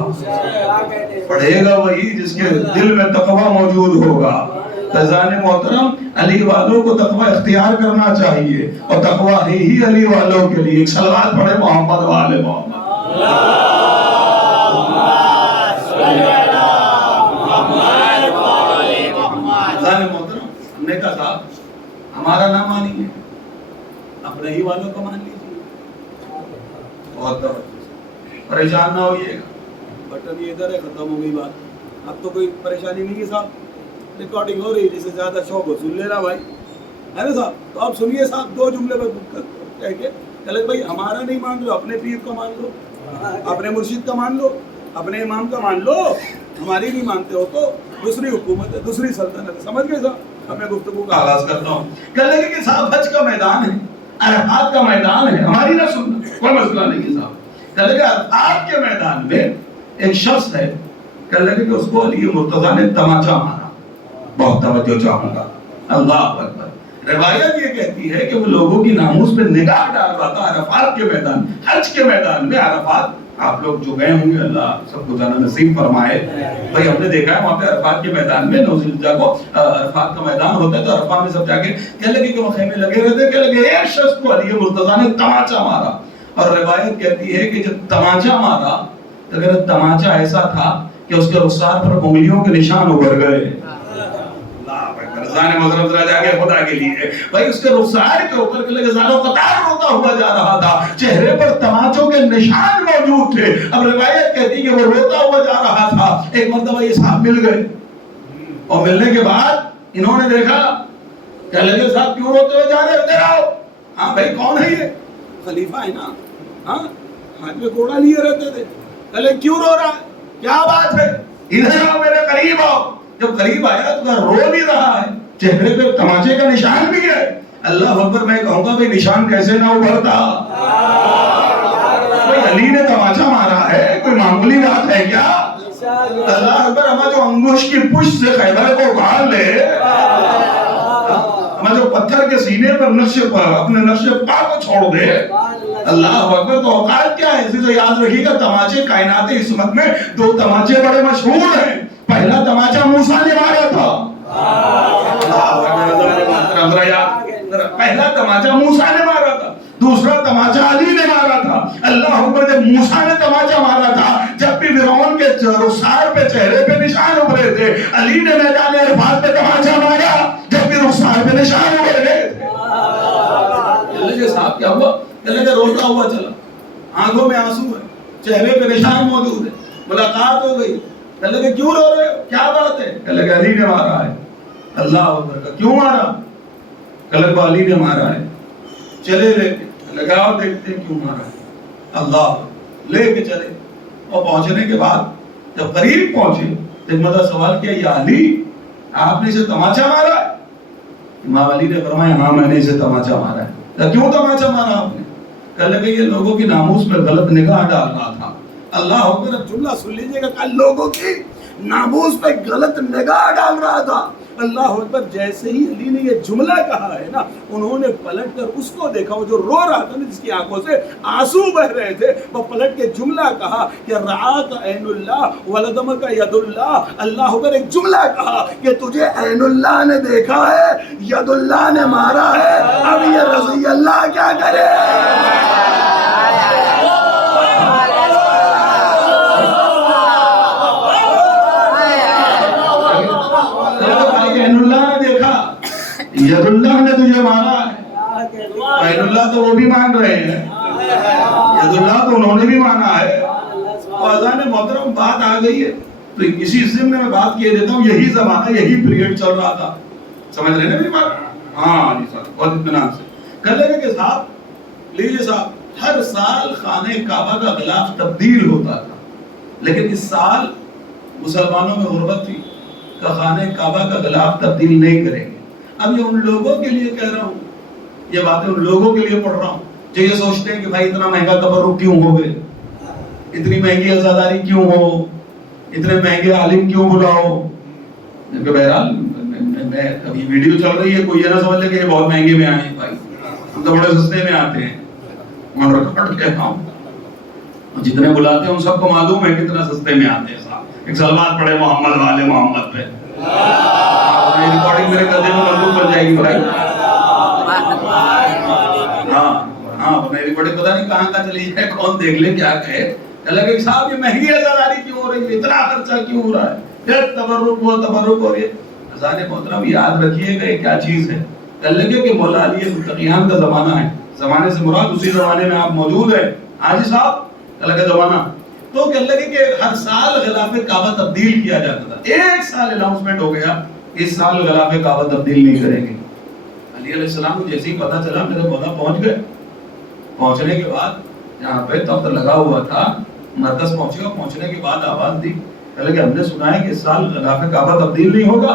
پڑھے گا وہی جس کے دل میں تقوی موجود ہوگا. فیضان محترم, علی والوں کو تقوی اختیار کرنا چاہیے, اور تقوی ہی علی والوں کے لیے. ایک صلوات پڑھے محمد والے محمد. فیضان محترم, ہم نے کہا صاحب ہمارا نہ مانیے, اپنے ہی والوں کو مان لیجیے. بہت پریشان نہ ہوئیے گا, بٹن یہ ادھر ہے, ختم ہو گئی بات. اب تو کوئی پریشانی نہیں ہے صاحب, ریکارڈنگ ہو رہی ہے, جسے زیادہ شوق ہو سن لینا بھائی, ہے نا صاحب. تو آپ سنیے صاحب, دو جملے پہ کہہ کے کہ بھائی ہمارا نہیں مان لو, اپنے پیر کو مان لو, اپنے مرشد کا مان لو, اپنے امام کا مان لو. ہماری نہیں مانتے ہو تو دوسری حکومت ہے, دوسری سلطنت ہے. سمجھ گئے صاحب؟ اب میں گفتگو کا آغاز کرتا ہوں. کہہ لگے کہ صاحب حج کا میدان ہے, عرفات کا میدان ہے, ہماری نہ سننا, کوئی مسئلہ نہیں ہے صاحب. کہہ لگے عرفات کے میدان میں ایک شخص ہے, کہہ لگے کہ اس کو علی مرتضیٰ نے تماچا مارا. بہت توجہ چاہوں گا, اللہ اکبر. روایت یہ کہتی ہے کہ وہ لوگوں کی ناموس پہ نگاہ ڈال رہا تھا عرفات کے میدان, حج کے میدان میں. عرفات آپ لوگ جو گئے ہوں گے اللہ سب کو جانا نصیب فرمائے. بھائی ہم نے دیکھا ہے وہاں پہ عرفات کے میدان میں 9 ذی الحجہ کو عرفات کا میدان ہوتا ہے, تو عرفات میں سب جا کے کہنے لگے کہ وہ خیمے لگے رہتے, کہنے لگے ایک شخص کو علی مرتضیٰ نے تماچا مارا. اور روایت کہتی ہے کہ جب تماچا مارا, اگر تماچا ایسا تھا کہ اس کے رخسار پر انگلیوں کے نشان ابھر گئے. رضان مذرب ذرا جا کے خدا کے لیے بھائی اس کے رخسار کے اوپر کے لگے زانو قطار روتا ہوا جا رہا تھا, چہرے پر تماچوں کے نشان موجود تھے. اب روایت کہتی کہ وہ روتا ہوا جا رہا تھا. ایک مرتبہ یہ صاحب مل گئے, اور ملنے کے بعد انہوں نے دیکھا, کہنے لگے صاحب کیوں روتے ہوئے جا رہے ہو, ادھر آؤ. ہاں بھائی کون ہے یہ؟ خلیفہ ہے نا, ہاں ہاتھ میں کوڑا لیے رہتے تھے. کہنے لگے کیوں رو رہا ہے, کیا بات ہے, ادھر آؤ میرے قریب آؤ. جب قریب آیا تو رو بھی رہا ہے, چہرے پہ تماچے کا نشان بھی ہے. اللہ اکبر. میں کہوں گا بھئی نشان کیسے نہ ابھرتا؟ بھئی علی نے تماچا مارا ہے, کوئی معمولی بات ہے کیا؟ اللہ اکبر. ہمیں جو انگوش کی پشت سے خیبر کو اگال لے, ہمیں جو پتھر کے سینے پر اپنے نقش پا کو چھوڑ دے, اللہ اکبر. تو اوقات کیا ہے؟ اسی تو یاد رکھیے گا, تماچے کائنات عصمت میں 2 تماچے بڑے مشہور ہیں. پہلا تماچا موسیٰ نے مارا تھا, پہلا تماچا موسیٰ نے مارا تھا, دوسرا تماچا علی نے مارا تھا. اللہ اکبر. جب موسیٰ نے تماچا مارا تھا, جب بھی فرعون کے رخسار پہ چہرے پہ نشان ابھرے تھے, علی نے میدان عرفات پہ تماچا مارا, جب بھی رخسار پہ نشان ابھرے تھے. اللہ صاحب کیا ہوا؟ اللہ کا روتا ہوا چلا, آنکھوں میں آنسو ہے, چہرے پہ نشان موجود ہے. ملاقات ہو گئی. اللہ کہ کیوں رو رہے ہو, کیا بات ہے؟ اللہ کہ علی نے مارا ہے. اللہ اکبر. کیوں مارا؟ کلب علی نے مارا ہے. چلے لے کے لگاؤ دیکھتے ہیں کیوں مارا ہے. اللہ لے کے چلے, اور پہنچنے کے بعد جب قریب پہنچے تو مدد سوال کیا, یا علی آپ نے اسے تماچا مارا ہے؟ امام علی نے فرمایا ہاں میں نے اسے تماچا مارا ہے. کیوں تماچا مارا آپ نے؟ کہنے لگے یہ لوگوں کی ناموس پر غلط نگاہ ڈال رہا تھا. اللہ اکبر. جملہ سن لیجئے گا, کل لوگوں کی ناموس پہ غلط نگاہ ڈال رہا تھا. اللہ اکبر. جیسے ہی علی نے یہ جملہ کہا ہے نا, انہوں نے پلٹ کر اس کو دیکھا, وہ جو رو رہا تھا نا, جس کی آنکھوں سے آنسو بہ رہے تھے, وہ پلٹ کے جملہ کہا کہ رعاک عین اللہ ولدمک ید اللہ. اللہ اکبر. ایک جملہ کہا کہ تجھے عین اللہ نے دیکھا ہے, ید اللہ نے مارا ہے, اب یہ رضی اللہ کیا کرے. ید اللہ نے تجھے مارا ہے. عین اللہ تو وہ بھی مان رہے ہیں, ید اللہ تو انہوں نے بھی مانا ہے. تو اذان محترم بات آ گئی ہے تو اسی ضمن میں بات کہہ دیتا ہوں، یہی زمانہ یہی پیریڈ چل رہا تھا، سمجھ رہے ہیں میری بات؟ ہاں جی صاحب بہت اطمینان سے کر لیں گے کہ صاحب لیجیے صاحب، ہر سال خانہ کعبہ کا غلاف تبدیل ہوتا تھا، لیکن اس سال مسلمانوں میں غربت تھی کہ خانہ کعبہ کا غلاف تبدیل نہیں کریں گے۔ اب یہ ان لوگوں کے لیے کہہ رہا ہوں، یہ باتیں ان لوگوں کے لیے پڑھ رہا ہوں جو یہ سوچتے ہیں کہ بھائی اتنا مہنگا تبرک کیوں ہو گئے، اتنی مہنگی عزاداری کیوں ہو، اتنے مہنگے عالم کیوں بلاؤ۔ کہ بہرحال میں ابھی ویڈیو چل رہی ہے، کوئی یہ نہ سمجھ لے کہ یہ بہت مہنگے میں آئے ہیں، بھائی ہم تو بڑے سستے میں آتے ہیں، میں ریکارڈ کہتا ہوں، جتنے بلاتے ہیں ان سب کو معلوم ہے کتنا سستے میں آتے ہیں صاحب۔ ایک سلوات پڑھے محمد والے محمد پہ، یہ ریکارڈنگ میرے گدے میں مضبوط بن جائے گی بھائی۔ ہاں میری بڑی پتہ نہیں کہاں کا چلی جائے، کون دیکھ لے کیا کہے، کہ صاحب یہ مہنگی عزاداری کیوں ہو رہی ہے، اتنا خرچہ کیوں ہو رہا ہے، یہ تبرک وہ تبرک ہو رہی ہے۔ اذان محترم یاد رکھیے گا یہ کیا چیز ہے، کہ لگے کہ مولا علی متقیان کا زمانہ ہے، زمانے سے مراد اسی زمانے میں آپ موجود ہیں، حاجی صاحب الگ زمانہ، تو کہ لگے کہ ہر سال غلاف کعبہ تبدیل کیا جاتا تھا، ایک سال اناؤنسمنٹ ہو گیا اس سال غلاف کعبہ تبدیل نہیں کریں گے۔ علی علیہ السلام کو جیسے ہی پتہ چلا میرے مولا پہنچ گئے، پہنچنے کے بعد جہاں پہ تخت لگا ہوا تھا مرکز پہنچے، پہنچنے کے بعد آواز دی کہ ہم نے سنا ہے کہ اس سال غلاف کعبہ تبدیل نہیں ہوگا۔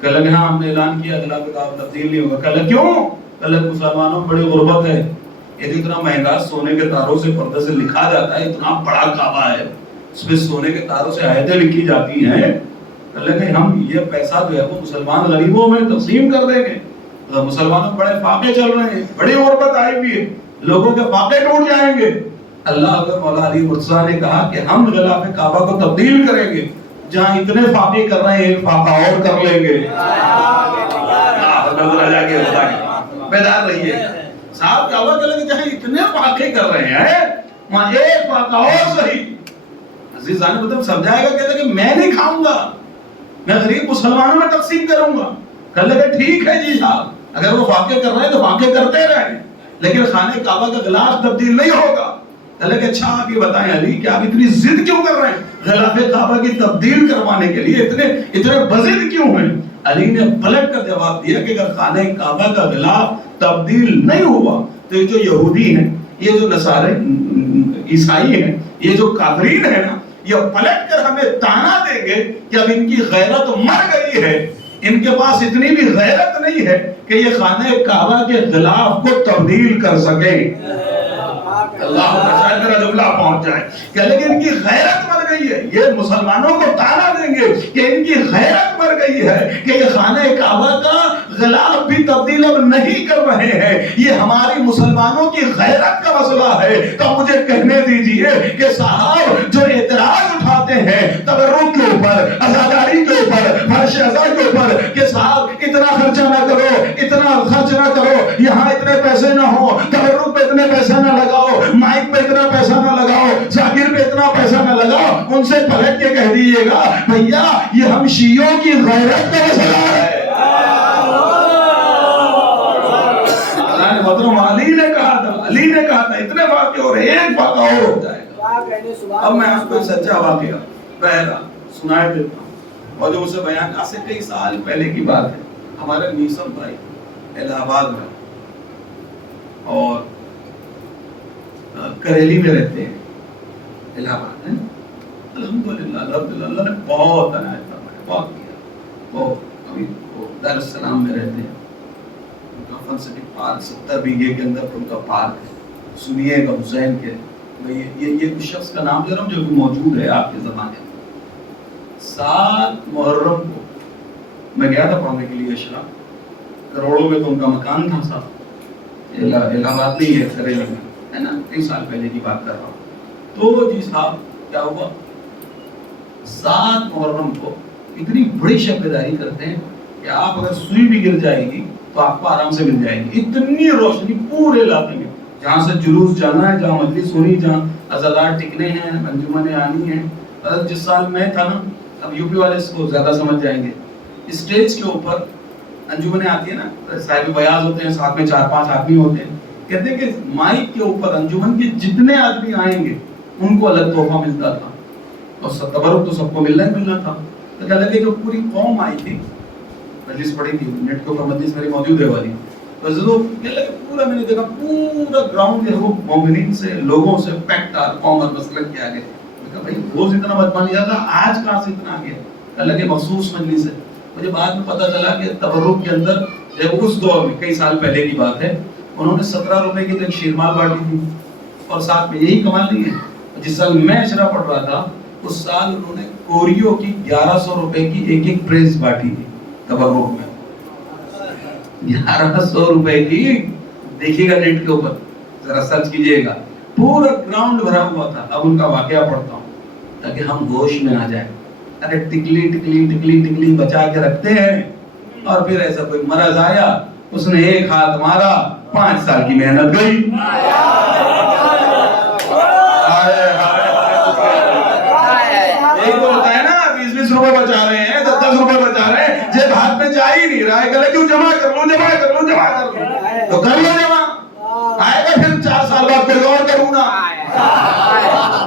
کہ ہاں ہم نے اعلان کیا غلاف کعبہ تبدیل نہیں ہوگا۔ کہ کیوں؟ کہ مسلمانوں میں بڑی غربت ہے، یہ اتنا مہنگا سونے کے تاروں سے پردے سے لکھا جاتا ہے، اتنا بڑا کعبہ ہے، اس میں سونے کے تاروں سے آیتیں لکھی جاتی ہیں، کہ ہم یہ پیسہ جو ہے وہ مسلمان غریبوں میں تقسیم کر دیں گے، مسلمانوں بڑے فاقے چل رہے ہیں، بڑی غربت آئی ہوئی ہے، لوگوں کے فاقے ٹوٹ جائیں گے۔ اللہ اکبر، مولا علی مرتضیٰ نے کہا کہ ہم غلاف کعبہ کو تبدیل کریں گے، جہاں اتنے فاقے کر رہے ہیں ایک فاقہ اور کر لیں گے۔ بیدار رہیے صاحب، کعبہ کے لگے جہاں اتنے فاقے کر رہے ہیں وہاں ایک فاقہ اور صحیح۔ عزیزان مطلب سمجھائے گا، کہتا ہے کہ میں نہیں کھاؤں گا، میں غریب مسلمانوں میں تقسیم کروں گا۔ کہنے لگے ٹھیک ہے جی صاحب، اگر وہ فاقے کر رہے ہیں تو فاقے کرتے رہیں، لیکن خانہ کعبہ کا غلاف تبدیل نہیں ہوگا۔ کہنے لگے اچھا آپ یہ بتائیں علی کہ آپ اتنی ضد کیوں کر رہے ہیں، غلاف کعبہ کی تبدیل کروانے کے لیے اتنے بضد کیوں ہیں؟ علی نے پلٹ کر جواب دیا کہ اگر خانہ کعبہ کا غلاف تبدیل نہیں ہوا تو یہ جو یہودی ہیں، یہ جو نصارے عیسائی ہیں، یہ جو کافرین ہیں نا، یہ پلٹ کر ہمیں تانا دیں گے کہ اب ان کی غیرت مر گئی ہے، ان کے پاس اتنی بھی غیرت نہیں ہے کہ یہ خانہ کعبہ کے غلاف کو تبدیل کر سکے۔ اللہ شاید میرا جملہ پہنچ جائے کہ لیکن ان کی غیرت مر گئی ہے، یہ مسلمانوں کو تانا دیں گے کہ ان کی غیرت مر گئی ہے کہ یہ خانہ کعبہ کا غلاف بھی تبدیل اب نہیں کر رہے ہیں، یہ ہماری مسلمانوں کی غیرت کا مسئلہ ہے۔ تو مجھے کہنے دیجئے کہ صاحب جو اعتراض اٹھاتے ہیں تبرک کے اوپر، عزاداری کے اوپر، فرش عزا کے اوپر کہ صاحب اتنا خرچہ نہ کرو، اتنا خرچ نہ کرو، یہاں اتنے پیسے نہ ہو، تبرک پہ اتنے پیسے نہ لگاؤ، مائک پہ اتنا پیسہ نہ لگاؤ، ذاکر پہ اتنا پیسہ نہ لگاؤ، ان سے پلٹ کے کہہ دیجئے گا بھیا یہ ہم شیعوں کی غیرت کا مسئلہ ہے۔ علی نے کہا تھا اتنے واقعے اور ایک واقعہ اور ہو جائے گا۔ اب میں آپ کو ایک سچا واقعہ پہلا سنائے دیتا ہوں، اور جو اسے بیان آج سے کئی سال پہلے کی بات ہے۔ ہمارے نیسم بھائی الہ آباد میں اور کریلی میں رہتے ہیں، الہ آباد ہے، الحمدللہ اللہ نے بہت عنایت فرمایا، بہت کیا۔ وہ ابھی دار السلام میں رہتے ہیں، ان کا فن سٹی پارک 70 بیگھے کے اندر ان کا پارک ہے، سنیے گا حسین کے یہ کچھ شخص کا نام لے رہا ہوں جو بھی موجود ہے آپ کے زمانے میں۔ 7 محرم کو میں گیا تھا پڑھنے کے لیے اشرا، کروڑوں میں تو ان کا مکان تھا صاحب، الہ آباد نہیں ہے، کریلی میں ہے نا، 3 سال پہلے کی بات کر رہا ہوں۔ تو جی صاحب کیا ہوا، 7 محرم کو اتنی بڑی شبیداری کرتے ہیں کہ آپ اگر سوئی بھی گر جائے گی تو آپ کو آرام سے مل جائے گی، اتنی روشنی پورے علاقے میں، جہاں سے جلوس جانا ہے، جہاں مجلس ہونی، جہاں عزادار ٹکنے ہیں، انجمنیں آنی ہیں۔ جس سال میں تھا نا، اب یو پی والے اس کو زیادہ سمجھ جائیں گے، اسٹیج کے اوپر انجمنیں آتی ہیں نا، صاحب بیاض ہوتے ہیں، ساتھ میں 4-5 آدمی ہوتے ہیں، کہتے ہیں کہ مائک کے اوپر انجمن کے جتنے آدمی آئیں گے ان کو الگ تحفہ ملتا تھا اور تبرک تو سب کو ملنا ہی ملنا تھا. تو کیا لگے جو پوری قوم آئی تھی, مجلس پڑھی تھی نیٹ کے اوپر, مجلس میری موجود ہے والی, پورا میں نے دیکھا پورا گراؤنڈ جو ہے وہ مومنین سے, لوگوں سے پیک تھا, قوم اور مسلک کے آگے. بھائی روز اتنا مجمع نہیں جاتا, آج کہاں سے اتنا آ گیا؟ اللہ مخصوص مجلس ہے. مجھے بعد میں پتا چلا کہ تبرک کے اندر جب اس دور میں کئی سال پہلے کی بات ہے, انہوں نے 17 روپے کی تو ایک شیرمال بانٹی تھی, اور ساتھ میں یہی کمال نہیں ہے, جس سال میں اشرا پڑھ رہا تھا اس سال انہوں نے کوریو کی 1100 روپے کی ایک پریس بانٹی تھی تبرک میں. 1100 روپے کی, دیکھیے گا نیٹ کے اوپر ذرا سرچ کیجئے گا, پورا گراؤنڈ بھرا ہوا تھا. اب ان کا واقعہ پڑھتا ہوں تاکہ ہم ہوش میں آ جائیں. ارے ٹکلی ٹکلی ٹکلی ٹکلی بچا کے رکھتے ہیں, اور پھر ایسا کوئی مرض آیا, اس نے ایک ہاتھ مارا, 5 سال کی محنت گئی. ایک تو ہوتا ہے نا 20 روپے بچا رہے ہیں, 10 روپے بچا رہے ہیں, جب ہاتھ میں جا ہی نہیں رہا ہے, گلے کیوں جمع کر لو جمع کر لو جمع کر لو, تو کر لو جمع, آئے گا پھر 4 سال بعد کوئی اور کروں گا,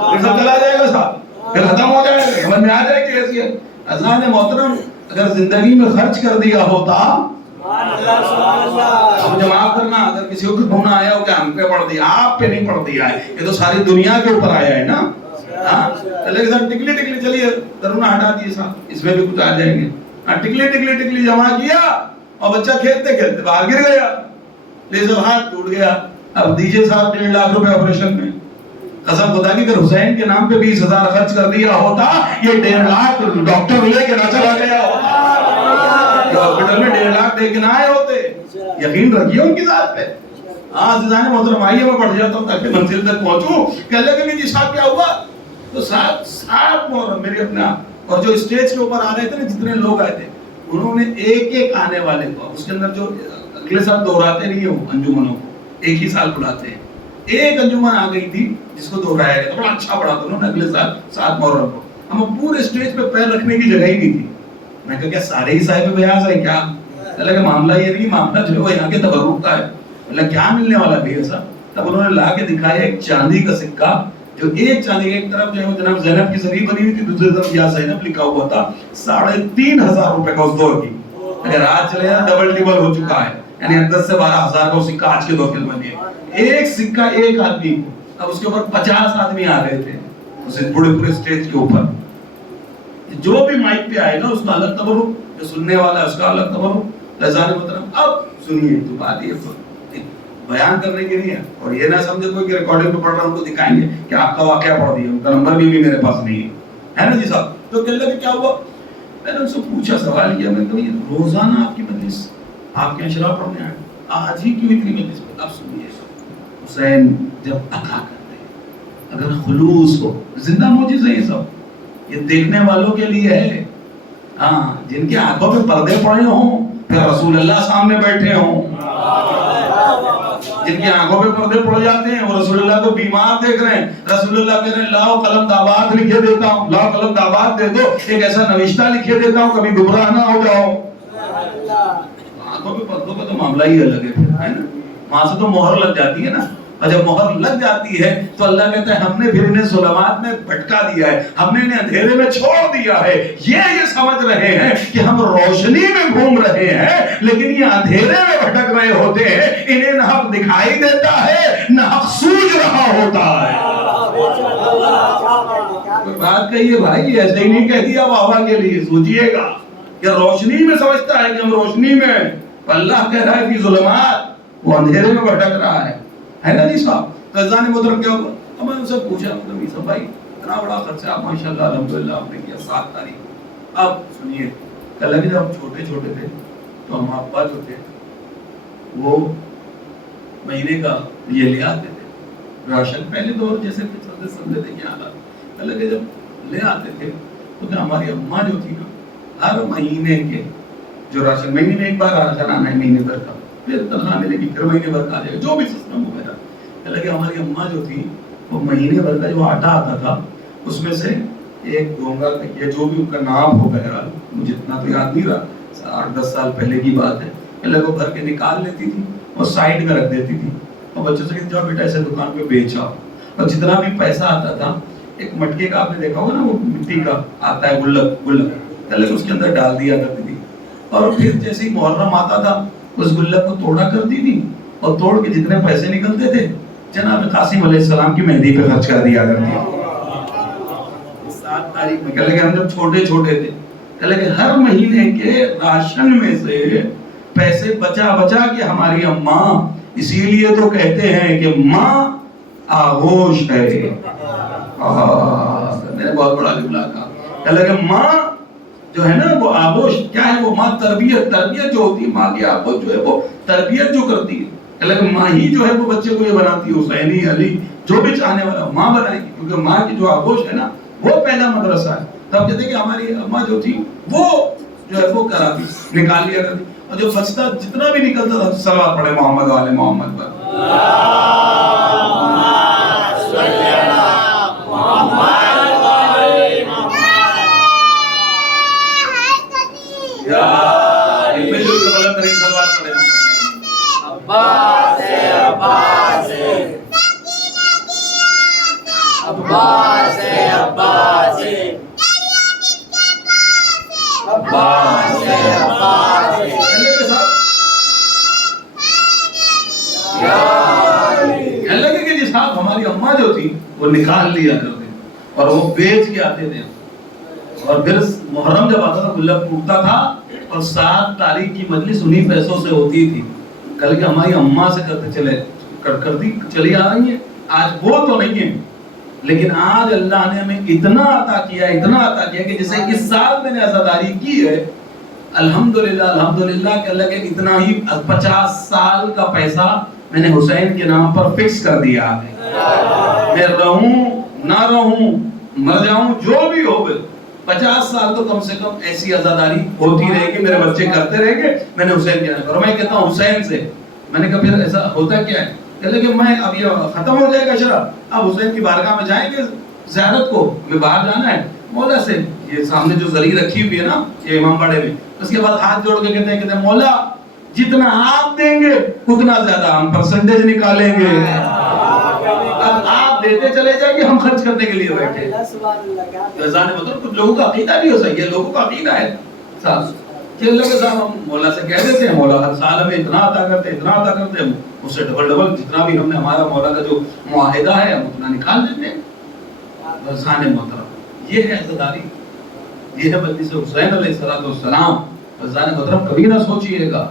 پھر سب چلا جائے گا صاحب, پھر ختم ہو جائے گا, سمجھ میں آ جائے گی ایسی ہے. اذان محترم اگر زندگی میں خرچ کر دیا ہوتا, مجھے معاف کرنا اگر کسی کو ہونا آیا ہو کہ ہم پہ پڑھ دیا, آپ پہ نہیں پڑھ دیا ہے, یہ تو ساری دنیا کے اوپر آیا ہے نا. لیکن سر ٹکلی ٹکلی چلیے درونا ہٹا دیے صاحب, اس میں بھی کچھ آ جائیں گے. ٹکلی ٹکلی ٹکلی جمع کیا اور بچہ کھیلتے کھیلتے باہر گر گیا, لیزر ہاتھ ٹوٹ گیا. اب دیجئے صاحب 1.5 لاکھ روپے آپریشن میں. قسم خدا کی اگر حسین کے نام پہ 20,000 خرچ کر دیا ہوتا, یہ 1.5 لاکھ ڈاکٹر لے کے نہ چلا گیا ہوتا, ہاسپٹل میں 1.5 لاکھ دے کے نہ آئے ہوتے. یقین رکھیے ان کی ذات پہ. عزیزان محترم آئیے میں پڑھ جاتا ہوں تاکہ منزل تک پہنچوں. کہ اللہ کے جی صاحب کیا ہوا, تو صاحب محرم میرے اپنا, اور جو اسٹیج کے اوپر آ رہے تھے نا جتنے لوگ آئے تھے, انہوں نے ایک ایک آنے والے کو, اس کے اندر جو اگلے سال دہراتے نہیں ہوں انجمنوں کو, ایک ہی سال بلاتے ہیں, ایک انجمن آ گئی تھی جس کو دہرایا گیا, بڑا اچھا پڑھا تھا انہوں نے اگلے سال 7 محرم کو. ہم پورے اسٹیج پہ پیر رکھنے کی جگہ ہی نہیں تھی. میں کہا کیا سارے ہی صاحب بیاض ہیں کیا؟ اللہ کہ معاملہ یہ نہیں, معاملہ جو ہے وہ یہاں کے تبرک کا ہے. اللہ کیا ملنے والا بھی ایسا؟ تب انہوں نے لا کے دکھایا ایک چاندی کا سکہ, جو ایک چاندی ایک طرف جو ہے وہ جناب زینب کی زری بنی ہوئی تھی, دوسری طرف یا زینب لکھا ہوا تھا, 3,500 روپے کا اس دور کی. اگر آج چلے نا ڈبل ہو چکا ہے, یعنی 10 سے 12,000 کا سکہ آج کے دور کے بنے. ایک سکہ ایک آدمی کو, اب اس کے اوپر 50 آدمی آ رہے تھے اسے پورے اسٹیج کے اوپر. جو بھی مائک پہ آئے گا اس کا الگ تبرک, جو سننے والا ہے اس کا الگ تبرک. لذان محترم اب سنیے, تو بات یہ بیان کرنے کی نہیں ہے, اور یہ نہ سمجھے کوئی کہ ریکارڈنگ پہ پڑھ رہا ہوں ان کو دکھائیں گے کہ آپ کا واقعہ پڑھ دیا, ان کا نمبر بھی میرے پاس نہیں ہے نا جی صاحب. تو کہنے لگے کیا ہوا, میں نے ان سے پوچھا, سوال کیا, میں نے کہا یہ روزانہ آپ کی مجلس, آپ کے اشرا پڑھنے آئے, آج ہی کیوں اتنی مجلس پہ؟ اب سنیے, حسین جب عطا کرتے ہیں, اگر خلوص ہو, زندہ معجزہ یہ سب, یہ دیکھنے والوں کے لیے ہے. ہاں, جن کے آنکھوں پہ پردے پڑے ہوں, پھر رسول اللہ سامنے بیٹھے ہوں, جن کی آنکھوں پہ پردے پڑ جاتے ہیں وہ رسول اللہ کو بیمار دیکھ رہے ہیں, رسول اللہ کہہ رہے ہیں لاؤ قلم دعوات لکھے دیتا ہوں, لاؤ قلم دعوات دے دو, ایک ایسا نوشتہ لکھے دیتا ہوں کبھی گمراہ نہ ہو جاؤ. آنکھوں پہ پردوں کا تو معاملہ ہی الگ ہے نا, وہاں سے تو مہر لگ جاتی ہے نا, اور جب مہر لگ جاتی ہے تو اللہ کہتا ہے ہم نے پھر انہیں ظلمات میں بھٹکا دیا ہے, ہم نے انہیں اندھیرے میں چھوڑ دیا ہے. یہ سمجھ رہے ہیں کہ ہم روشنی میں گھوم رہے ہیں, لیکن یہ اندھیرے میں بھٹک رہے ہوتے ہیں. انہیں نہ حق دکھائی دیتا ہے نہ حق سوجھ رہا ہوتا ہے. بات کہیے بھائی, ایسے ہی نہیں کہہ دیا واہ کے لیے, سوچئے گا کہ روشنی میں سمجھتا ہے کہ ہم روشنی میں, اللہ کہہ رہا ہے کہ ظلمات, وہ اندھیرے میں بھٹک رہا ہے نا جی صاحب. تو عزیزان محترم کیا ہوا, اب میں ان سے پوچھا, مطلب یہ سب بھائی اتنا بڑا خرچہ آپ ماشاءاللہ الحمدللہ آپ نے کیا 7 تاریخ. اب سنیے, کہا لگے جب ہم چھوٹے چھوٹے تھے تو ہم ابا جو تھے وہ مہینے کا یہ لے آتے تھے راشن, پہلے دور جیسے کہ چلتے سمجھے تھے کیا حالات, کہا لگے جب لے آتے تھے تو پھر ہماری اماں جو تھی نا, ہر مہینے کے جو راشن, مہینے میں ایک بار راشن آنا ہے مہینے بھر کا, پھر تنخواہ ملے گی, پھر مہینے بھر کا آ جائے گا, جو بھی سسٹم وغیرہ. لگے ہماری اماں جو تھی وہ مہینے بھر کا جو آٹا آتا تھا اس میں سے ایک گونگا یا جو بھی ان کا نام ہو, بہرحال مجھے اتنا تو یاد نہیں رہا, 8-10 سال پہلے کی بات ہے, لگے وہ بھر کے نکال لیتی تھی اور سائڈ میں رکھ دیتی تھی, اور بچوں سے کہتے جاؤ بیٹا ایسے دکان پہ بیچ آؤ. اور جتنا بھی پیسہ آتا تھا ایک مٹکے کا آپ نے دیکھا ہوگا نا، وہ مٹی کا آتا ہے گلک پہلے اس کے اندر ڈال دیا کرتی تھی، اور پھر جیسے ہی محرم آتا تھا اس گلک کو توڑا کرتی تھی اور توڑ کے جتنے پیسے نکلتے تھے جناب قاسم علیہ السلام کی مہندی پہ خرچ کر دیا کرتی ہے۔ 7 تاریخ میں کہہ لگے ہم جب چھوٹے تھے کہہ لگے ہر مہینے کے راشن میں سے پیسے بچا کے ہماری اماں، اسی لیے تو کہتے ہیں کہ ماں آغوش ہے۔ میں نے بہت بڑا جملہ کہا، کہہ لگے ماں جو ہے نا وہ آغوش کیا ہے، وہ ماں تربیت جو ہوتی ہے، ماں کی آغوش جو ہے وہ تربیت جو کرتی ہے، کہ لگے ماں ہی جو ہے وہ بچے کو یہ بناتی ہے، حسینی علی جو بھی چاہنے والا ماں بنائے گی، کیونکہ ماں کی جو آغوش ہے نا وہ پہلا مدرسہ ہے۔ تب کہتے ہیں کہ ہماری اماں جو تھی وہ جو ہے وہ کراتی، نکال لیا کرتی، اور جو بچتا جتنا بھی نکلتا تھا صلوات پڑھے محمد والے محمد پر۔ ہماری اماں جو تھی وہ نکال لیا کرتے اور وہ بیچ کے آتے تھے، اور پھر محرم جب آتا تھا گلک ٹوٹتا تھا اور 7 تاریخ کی مجلس انہی پیسوں سے ہوتی تھی۔ کل کہ ہماری اماں سے کرتی چلی آ رہی ہیں، آج وہ تو نہیں ہے، لیکن آج اللہ نے ہمیں اتنا عطا کیا کہ جسے اس سال میں نے عزاداری کی ہے، الحمدللہ کہ اللہ کے اتنا ہی 50 سال کا پیسہ میں نے حسین کے نام پر فکس کر دیا ہے۔ میں رہوں نہ رہوں، مر جاؤں، جو بھی ہو، 50 سال تو کم سے کم ایسی عزاداری ہوتی رہے گی، میرے بچے کرتے رہیں گے، میں نے حسین کے نام پر۔ اور میں کہتا ہوں حسین سے، میں نے کہا پھر ایسا ہوتا کیا ہے، کہتے کہ میں اب یہ ختم ہو جائے گا شرح، اب حسین کی بارگاہ میں جائیں گے زیارت کو، میں باہر جانا ہے مولا سے، یہ سامنے جو زری رکھی ہوئی ہے نا یہ امام باڑے میں، اس کے بعد ہاتھ جوڑ کے کہتے ہیں مولا جتنا آپ دیں گے اتنا زیادہ ہم پرسنٹیج نکالیں گے، اب آپ دیتے چلے جائیں گے، ہم خرچ کرنے کے لیے بیٹھے۔ کچھ لوگوں کا عقیدہ بھی ہو سکتا ہے، لوگوں کا عقیدہ ہے صاحب کہ اللہ کے صاحب ہم مولا سے کہہ دیتے ہیں مولا ہر سال ہمیں اتنا عطا کرتے ہیں، اس سے ڈبل جتنا بھی ہم نے ہمارا مولا کا جو معاہدہ ہے ہم اتنا نکال دیتے ہیں۔ رضان محترم یہ ہے عزاداری، یہ ہے مجلس حسین علیہ السلام۔ رضان محترم کبھی نہ سوچئے گا،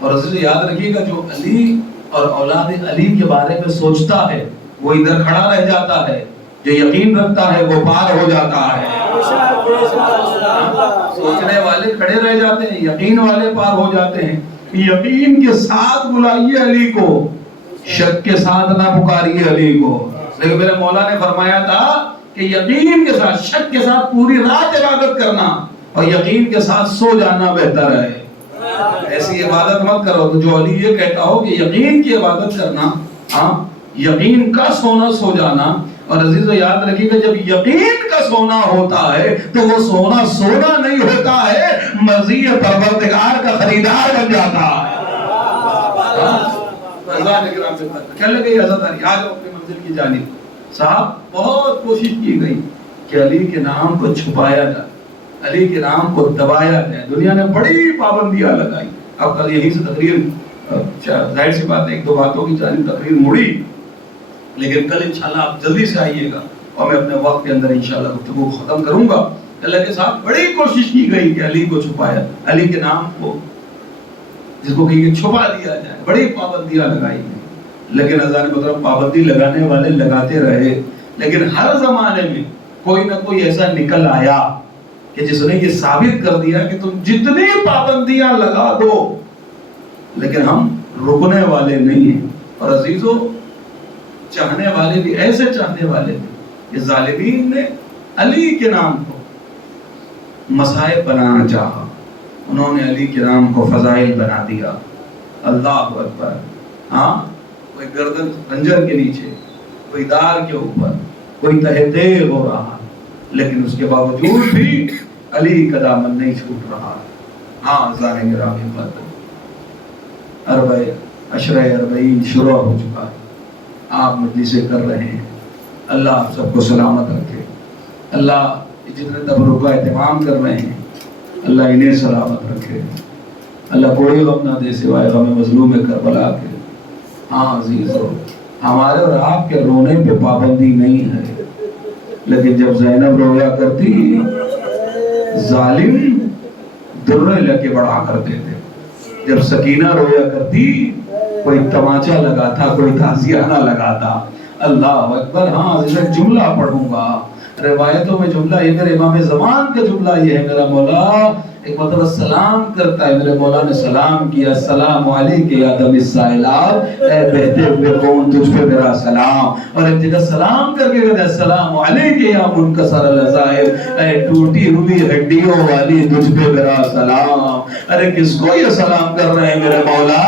اور عزیز یاد رکھیے گا جو علی اور اولاد علی کے بارے میں سوچتا ہے وہ ادھر کھڑا رہ جاتا ہے، جو یقین رکھتا ہے وہ پار ہو جاتا ہے۔ سوچنے والے کھڑے رہ جاتے ہیں، یقین والے پار ہو جاتے ہیں۔ یقین کے ساتھ بلائیے علی کو، شک کے ساتھ نہ پکاریے علی کو۔ لیکن میرے مولا نے فرمایا تھا کہ یقین کے ساتھ، شک کے ساتھ پوری رات عبادت کرنا اور یقین کے ساتھ سو جانا بہتر ہے۔ ایسی عبادت مت کرو۔ تو جو علی یہ کہتا ہو کہ یقین کی عبادت کرنا، یقین کا سونا سو جانا، اور عزیزو یاد رکھیے کہ جب یقین کا سونا ہوتا ہے تو وہ سونا سونا نہیں ہوتا ہے، مرضی پروردگار کا خریدار بن جاتا ہے۔ کیا لگے عزاداری، آ جاؤ اپنی منزل کی جانب۔ صاحب بہت کوشش کی گئی کہ علی کے نام کو چھپایا جائے، علی کے نام کو دبایا جائے، دنیا نے بڑی پابندیاں لگائی۔ اب کل یہیں سے تقریر، ظاہر سی بات ہے 1-2 باتوں کی جانب تقریر مڑی، لیکن کل انشاءاللہ آپ جلدی سے آئیے گا اور میں اپنے وقت کے اندر انشاءاللہ گفتگو ختم کروں گا۔ اللہ کے ساتھ بڑی کوشش کی گئی کہ علی کو چھپایا، علی کے نام کو جس کو کہ چھپا دیا جائے، بڑی پابندیاں لگائی گئی، لیکن عزیزان محترم پابندی لگانے والے لگاتے رہے، لیکن ہر زمانے میں کوئی نہ کوئی ایسا نکل آیا کہ جس نے یہ ثابت کر دیا کہ تم جتنی پابندیاں لگا دو لیکن ہم رکنے والے نہیں ہیں۔ اور عزیزو چاہنے والے بھی ایسے چاہنے والے تھے کہ ظالمین نے علی کے نام کو مصائب بنانا چاہا، انہوں نے علی کے نام کو فضائل بنا دیا۔ اللہ اکبر۔ کوئی گردن خنجر کے نیچے، کوئی دار کے اوپر، کوئی تہہ تیغ ہو رہا، لیکن اس کے باوجود بھی علی کا دامن نہیں چھوٹ رہا۔ زانے گرامی قدر عشرہ 40 شروع ہو چکا ہے، آپ مجلسیں کر رہے ہیں، اللہ آپ سب کو سلامت رکھے. اللہ جتنے تبرک کا اہتمام کر رہے ہیں اللہ انہیں سلامت رکھے. اللہ کوئی غم نہ دے سوائے غم مظلوم کربلا کے. ہاں عزیزو ہمارے اور آپ کے رونے پہ پابندی نہیں ہے، لیکن جب زینب رویا کرتی ظالم درے لے کے بڑھا کرتے تھے. جب سکینہ رویا کرتی کوئی تماچا لگاتا، کوئی تازیانہ لگاتا. اللہ اکبر. ہاں ایک جملہ پڑھوں گا روایتوں میں، جملہ یہ میرے امام زمان کا جملہ یہ ہے، میرا مولا ایک مرتبہ سلام کرتا ہے، میرے مولا نے سلام کیا، السلام علیک یا دم السائلات، اے بہتے ہوئے خون تجھ پہ میرا سلام. اور ایک جگہ سلام کر کے کہتے ہیں السلام علیک یا منکسر العظائم، اے ٹوٹی ہوئی ہڈیوں والی تجھ پہ میرا سلام. ارے کس کو یہ سلام کر رہے ہیں میرے مولا؟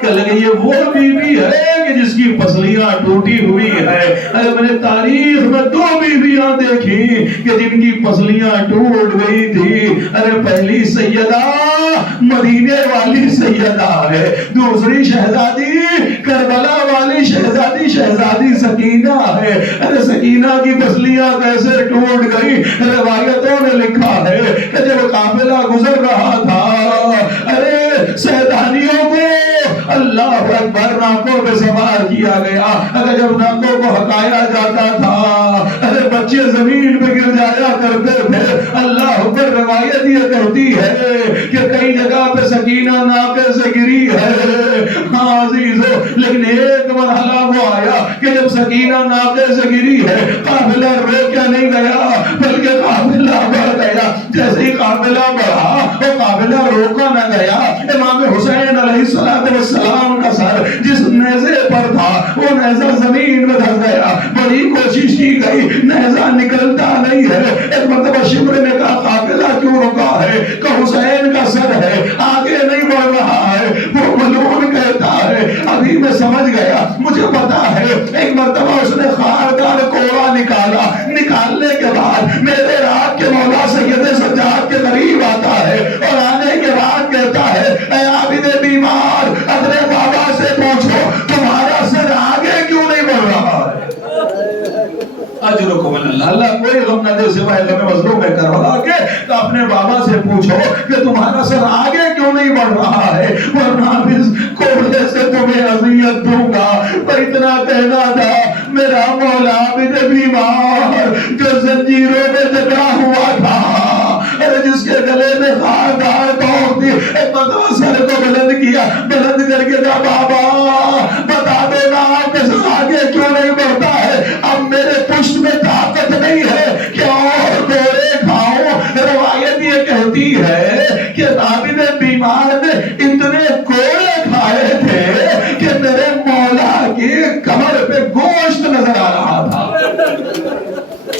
کہ لگے یہ وہ بیوی ہے کہ جس کی پسلیاں ٹوٹی ہوئی ہے. ارے میں نے تاریخ میں 2 بیویاں دیکھی کہ جن کی پسلیاں ٹوٹ گئی تھی. ارے پہلی سیدہ مدینے والی سیدہ ہے، دوسری شہزادی کربلا والی شہزادی سکینہ ہے. ارے سکینہ کی پسلیاں کیسے ٹوٹ گئی؟ روایتوں میں لکھا ہے کہ جب قافلہ گزر رہا تھا، ارے سیدانیوں کو اللہ اکبر ناکوں پہ سوار کیا گیا. اگر جب ناکوں کو ہٹایا جاتا تھا ارے بچے زمین پہ گر جایا کرتے تھے. اللہ اکبر. روایت یہ کہتی ہے کہ کئی جگہ پہ سکینہ ناکے سے گری ہے. ہاں عزیزو لیکن ایک مرحلہ وہ آیا کہ جب سکینہ ناکے سے گری ہے قافلہ روکا نہیں گیا بلکہ قافلہ بڑھ گیا. جیسے ہی قافلہ بڑھا وہ قافلہ روکا نہ گیا. امام حسین علیہ السلام کا سر جس نیزے پر تھا وہ نیزہ زمین میں دھس گیا. بڑی کوشش کی گئی، نیزہ نکلتا نہیں ہے. ایک مرتبہ شمر نے کہا قافلہ کیوں رکا ہے؟ کہ حسین کا سر ہے آگے نہیں بڑھ رہا ہے. وہ ملعون کہتا ہے ابھی میں سمجھ گیا، مجھے پتا ہے. ایک مرتبہ اس نے خاردار کوڑا نکالا، نکالنے کے بعد میرے رات کے مولا سید سجاد کے قریب آتا ہے اور آنے کے بعد کہتا ہے اے عابد بیمار اپنے بابا سے پوچھو تمہارا سر آگے کیوں نہیں بڑھ رہا ہے؟ اجرکم اللہ. اللہ کوئی غم نہ دے سوائے غم مظلوم کربلا کے. تو اپنے بابا سے پوچھو کہ تمہارا سر آگے کیوں نہیں بڑھ رہا ہے، ورنہ اس کوڑے سے تمہیں اذیت دوں گا. پر اتنا کہنا تھا میرا مولا عابد بیمار جو زنجیروں میں جکڑا ہوا تھا، جس کے گلے میں خاردار توق تھی، ایک مرتبہ سر کو بلند کیا، بلند کر کے کہا بابا بتا دو نا آپ کے سر آگے کیوں نہیں بڑھتا ہے؟ اب میرے پشت میں طاقت نہیں ہے کہ اور کوڑے کھاؤں. روایت یہ کہتی ہے کہ عابد بیمار نے اتنے کوڑے کھائے تھے کہ میرے مولا کی کمر پہ گوشت نظر آ رہا تھا.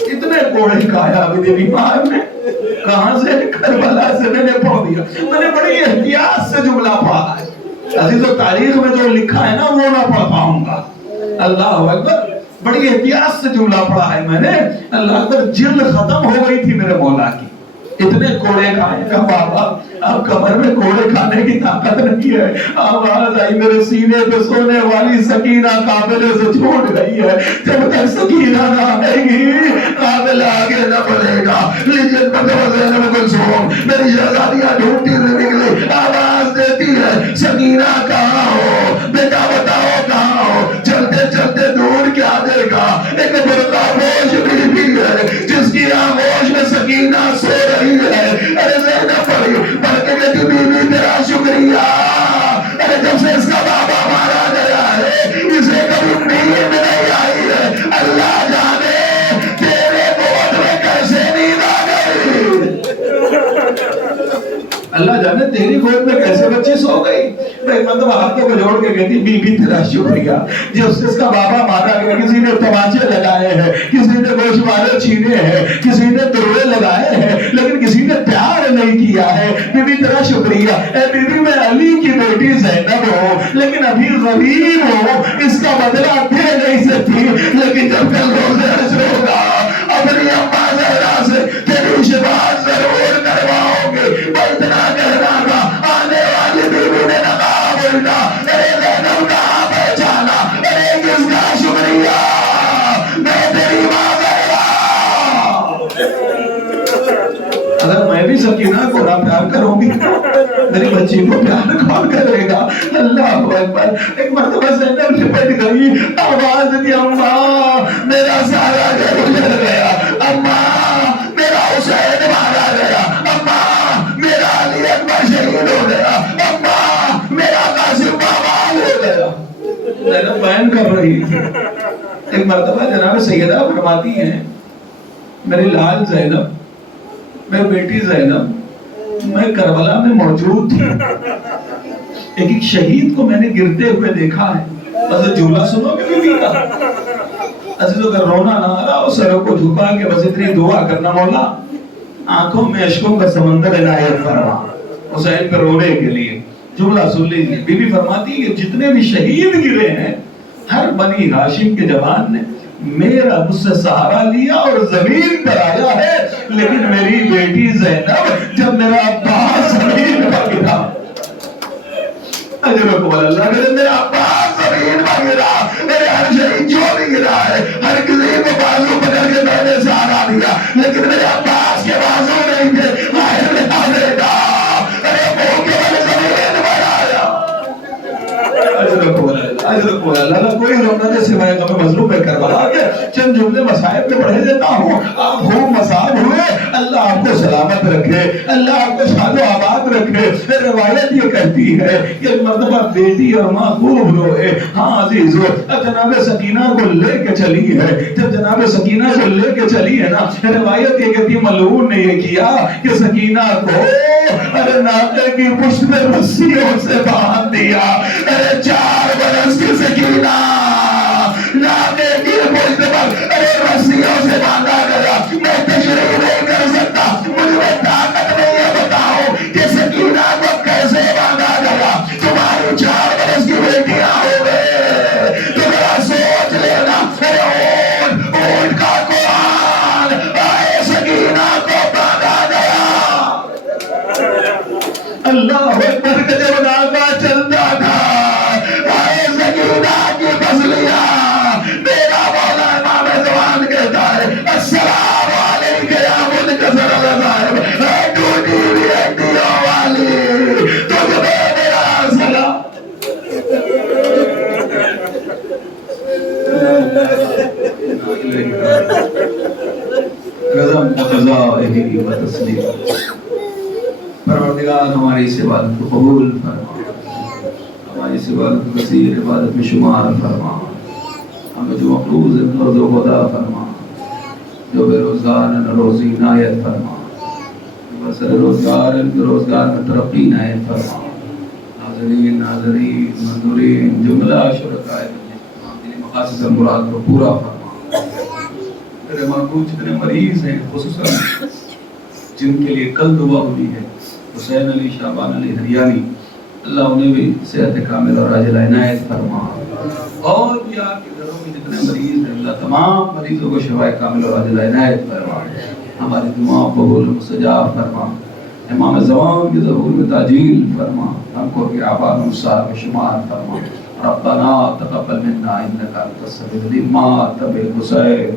اتنے کوڑے کھایا عابد بیمار نے. کہاں سے؟ کربلا سے. میں نے پڑھ دیا، میں نے بڑی احتیاط سے جملہ پڑھا ہے عزیزو. تاریخ میں جو لکھا ہے نا وہ نہ پڑھ پاؤں گا. اللہ اکبر. بڑی احتیاط سے جملہ پڑھا ہے میں نے. اللہ اکبر. جلد ختم ہو گئی تھی میرے مولا کی، اتنے کوڑے کھائے. کا بابا اب کمر میں کوڑے کھانے کی طاقت نہیں ہے. آواز آئی میرے سینے پہ سونے والی سکینہ قافلے سے چھوٹ گئی ہے. جب تک سکینہ نہ آئے گی قافلہ آگے نہ بڑھے گا. لیکن زینب کلثوم میری شہزادیاں ڈھونڈتی ہوئی نکلی، آواز دیتی ہے سکینہ کہاں ہو بیٹا، بتاؤ کہاں ہو. چلتے چلتے دور کیا دیکھا ایک برقع پوش بیوی ہے جس کی آغوش میں سکینہ سو رہی ہے. ارے زینب پڑی پڑھ کے کہتی بیوی تیرا شکریہ. ارے جب سے اس کا بابا مارا گیا ہے اسے کبھی نیند نہیں آئی ہے. اللہ جانے تیرے گود میں کیسے نیند آ گئی، اللہ جانے تیری گود میں کیسے بچی سو گئی. مطلب ہاتھوں کو جوڑ کے کہتی بی بی تیرا شکریہ. جب سے اس کا بابا مارا گیا کسی نے تماچے لگائے ہیں، کسی نے گوشوارے چھینے ہیں، کسی نے دروے لگائے ہیں، لیکن کسی نے پیار نہیں کیا ہے. بی بی تیرا شکریہ. اے بی بی میں علی کی بیٹی زینب ہوں لیکن ابھی غریب ہوں، اس کا بدلہ دے نہیں سکتی. لیکن جب کل روزے حشر ہوگا اپنی اماں زہرا سے تیری شفاعت ضرور کرواؤں گی. میں اتنا کہنا تھا آنے والی بیوی نے نقاب الٹا. ارے زینب کہاں پہچانا؟ ارے کس کا شکریہ؟ میں تیری بیٹی سکینہ کو نہ پیار کروں گی میری بچی کو پیار کون کرے گا؟ اللہ اکبر. ایک مرتبہ زینب لپٹ گئی, آواز دی اماں میرا سارا گھر اجڑ گیا, اماں میرا حسین مارا گیا, اماں میرا علی اکبر شہید ہو گیا, اماں میرا قاسم بابا ہو گیا. زینب بیان کر رہی تھی. ایک مرتبہ جناب سیدہ فرماتی ہیں میری لال زینب, میری بیٹی زینب, میں کربلا میں موجود تھی. ایک شہید کو میں نے گرتے ہوئے دیکھا ہے. بس جملہ سنو کہ بیوی کا عزیزو اگر رونا نہ آ رہا ہو سروں کو جھکا کے بس اتنی دعا کرنا, مولا آنکھوں میں اشکوں کا سمندر عنایت فرما حسین پہ رونے کے لیے. جملہ سن لیجیے. بی بی فرماتی کہ جتنے بھی شہید گرے ہیں ہر بنی ہاشم کے جوان نے میرا مجھ سے سہارا لیا اور زمین پر آیا ہے, لیکن میری بیٹی زینب جب میرا عباس زمین پر گرا, اجرکم اللہ کرے, میرا عباس زمین پر گرا, میرے ہر شہید جو بھی گرا ہے ہر کسی کو بازو پکڑ کے میں نے سہارا دیا, لیکن میرے عباس کے بازو نہیں تھے. آئے لکھا دے گا ارے بھوکے والے زمین پر آیا. اجرکم اللہ کوئی رونا دے سوائے غم مظلوم میں کربلا کے چند جملے مصائب کے پڑھے دیتا ہوں. آپ خوب مصائب ہوئے, اللہ آپ کو سلامت رکھے, اللہ آپ کو شاد و آباد رکھے. روایت یہ کہتی ہے کہ مرتبہ بیٹی اور ماں خوب روئے. ہاں عزیزو, جناب سکینہ کو لے کے چلی ہے, جب جناب سکینہ کو لے کے چلی ہے نا, روایت یہ کہتی ہے ملعون نے یہ کیا کہ سکینہ کو ارے ناقے کی پشت میں رسیوں سے باندھ دیا. ارے 4 برس کی سکینہ ناقے کی پشت پر ارے رسیوں سے باندھا گیا. میں تشریح نہیں کر سکتا, مجھ میں طاقت نہیں ہے بتاؤ کہ سکینہ کو کیسے باندھا گیا. تمہاری 4 برس کی بیٹیاں ہو گئے تو ذرا سوچ لینا. اونٹ کا قرآن آئے سکینہ کو باندھا گیا. اللہ اکبر کے جب ناغہ چلتا تھا آئے سکینہ کی فضلیاں, میرا مولا امام زمان کہتا ہے السلام علیکہ یا منکسر العظائم, اے ٹوٹی ہوئی ہڈیوں والی تجھ پہ میرا سلام. قدم قضا الہی و تسلیم. پروردگار ہماری اس عبادت کو قبول فرما, ہماری اس عبادت کو کثیر عبادت میں شمار فرما. ہمیں جو مقروض ہے قرض و خدا فرما, جو بے روزگار ہے روزی عنایت فرما, بسر روزگار ہے روزگار میں ترقی عنایت فرما. ناظرین منظورین جملہ شرکائے مقاصد مراد کو پورا فرما. میرے محبوب جتنے مریض ہیں خصوصاً جن کے لیے کل دعا ہوئی ہے, حسین علی, شعبان علی ہریانی, اللہ انہیں بھی صحت کامل اور عاجل عنایت فرما. اور بھی آپ کے گھروں میں جتنے مریض ہیں اللہ تمام مریضوں کو شفا کامل اور عاجل عنایت فرما. ہماری دعا قبول مستجاب فرما. امام زمان کی ظہور میں تاجیل فرما. ہم کو کے آباد انصار میں شمار فرما. ربنا تقبل منا انک انت السمیع العلیم. ما تب الحسین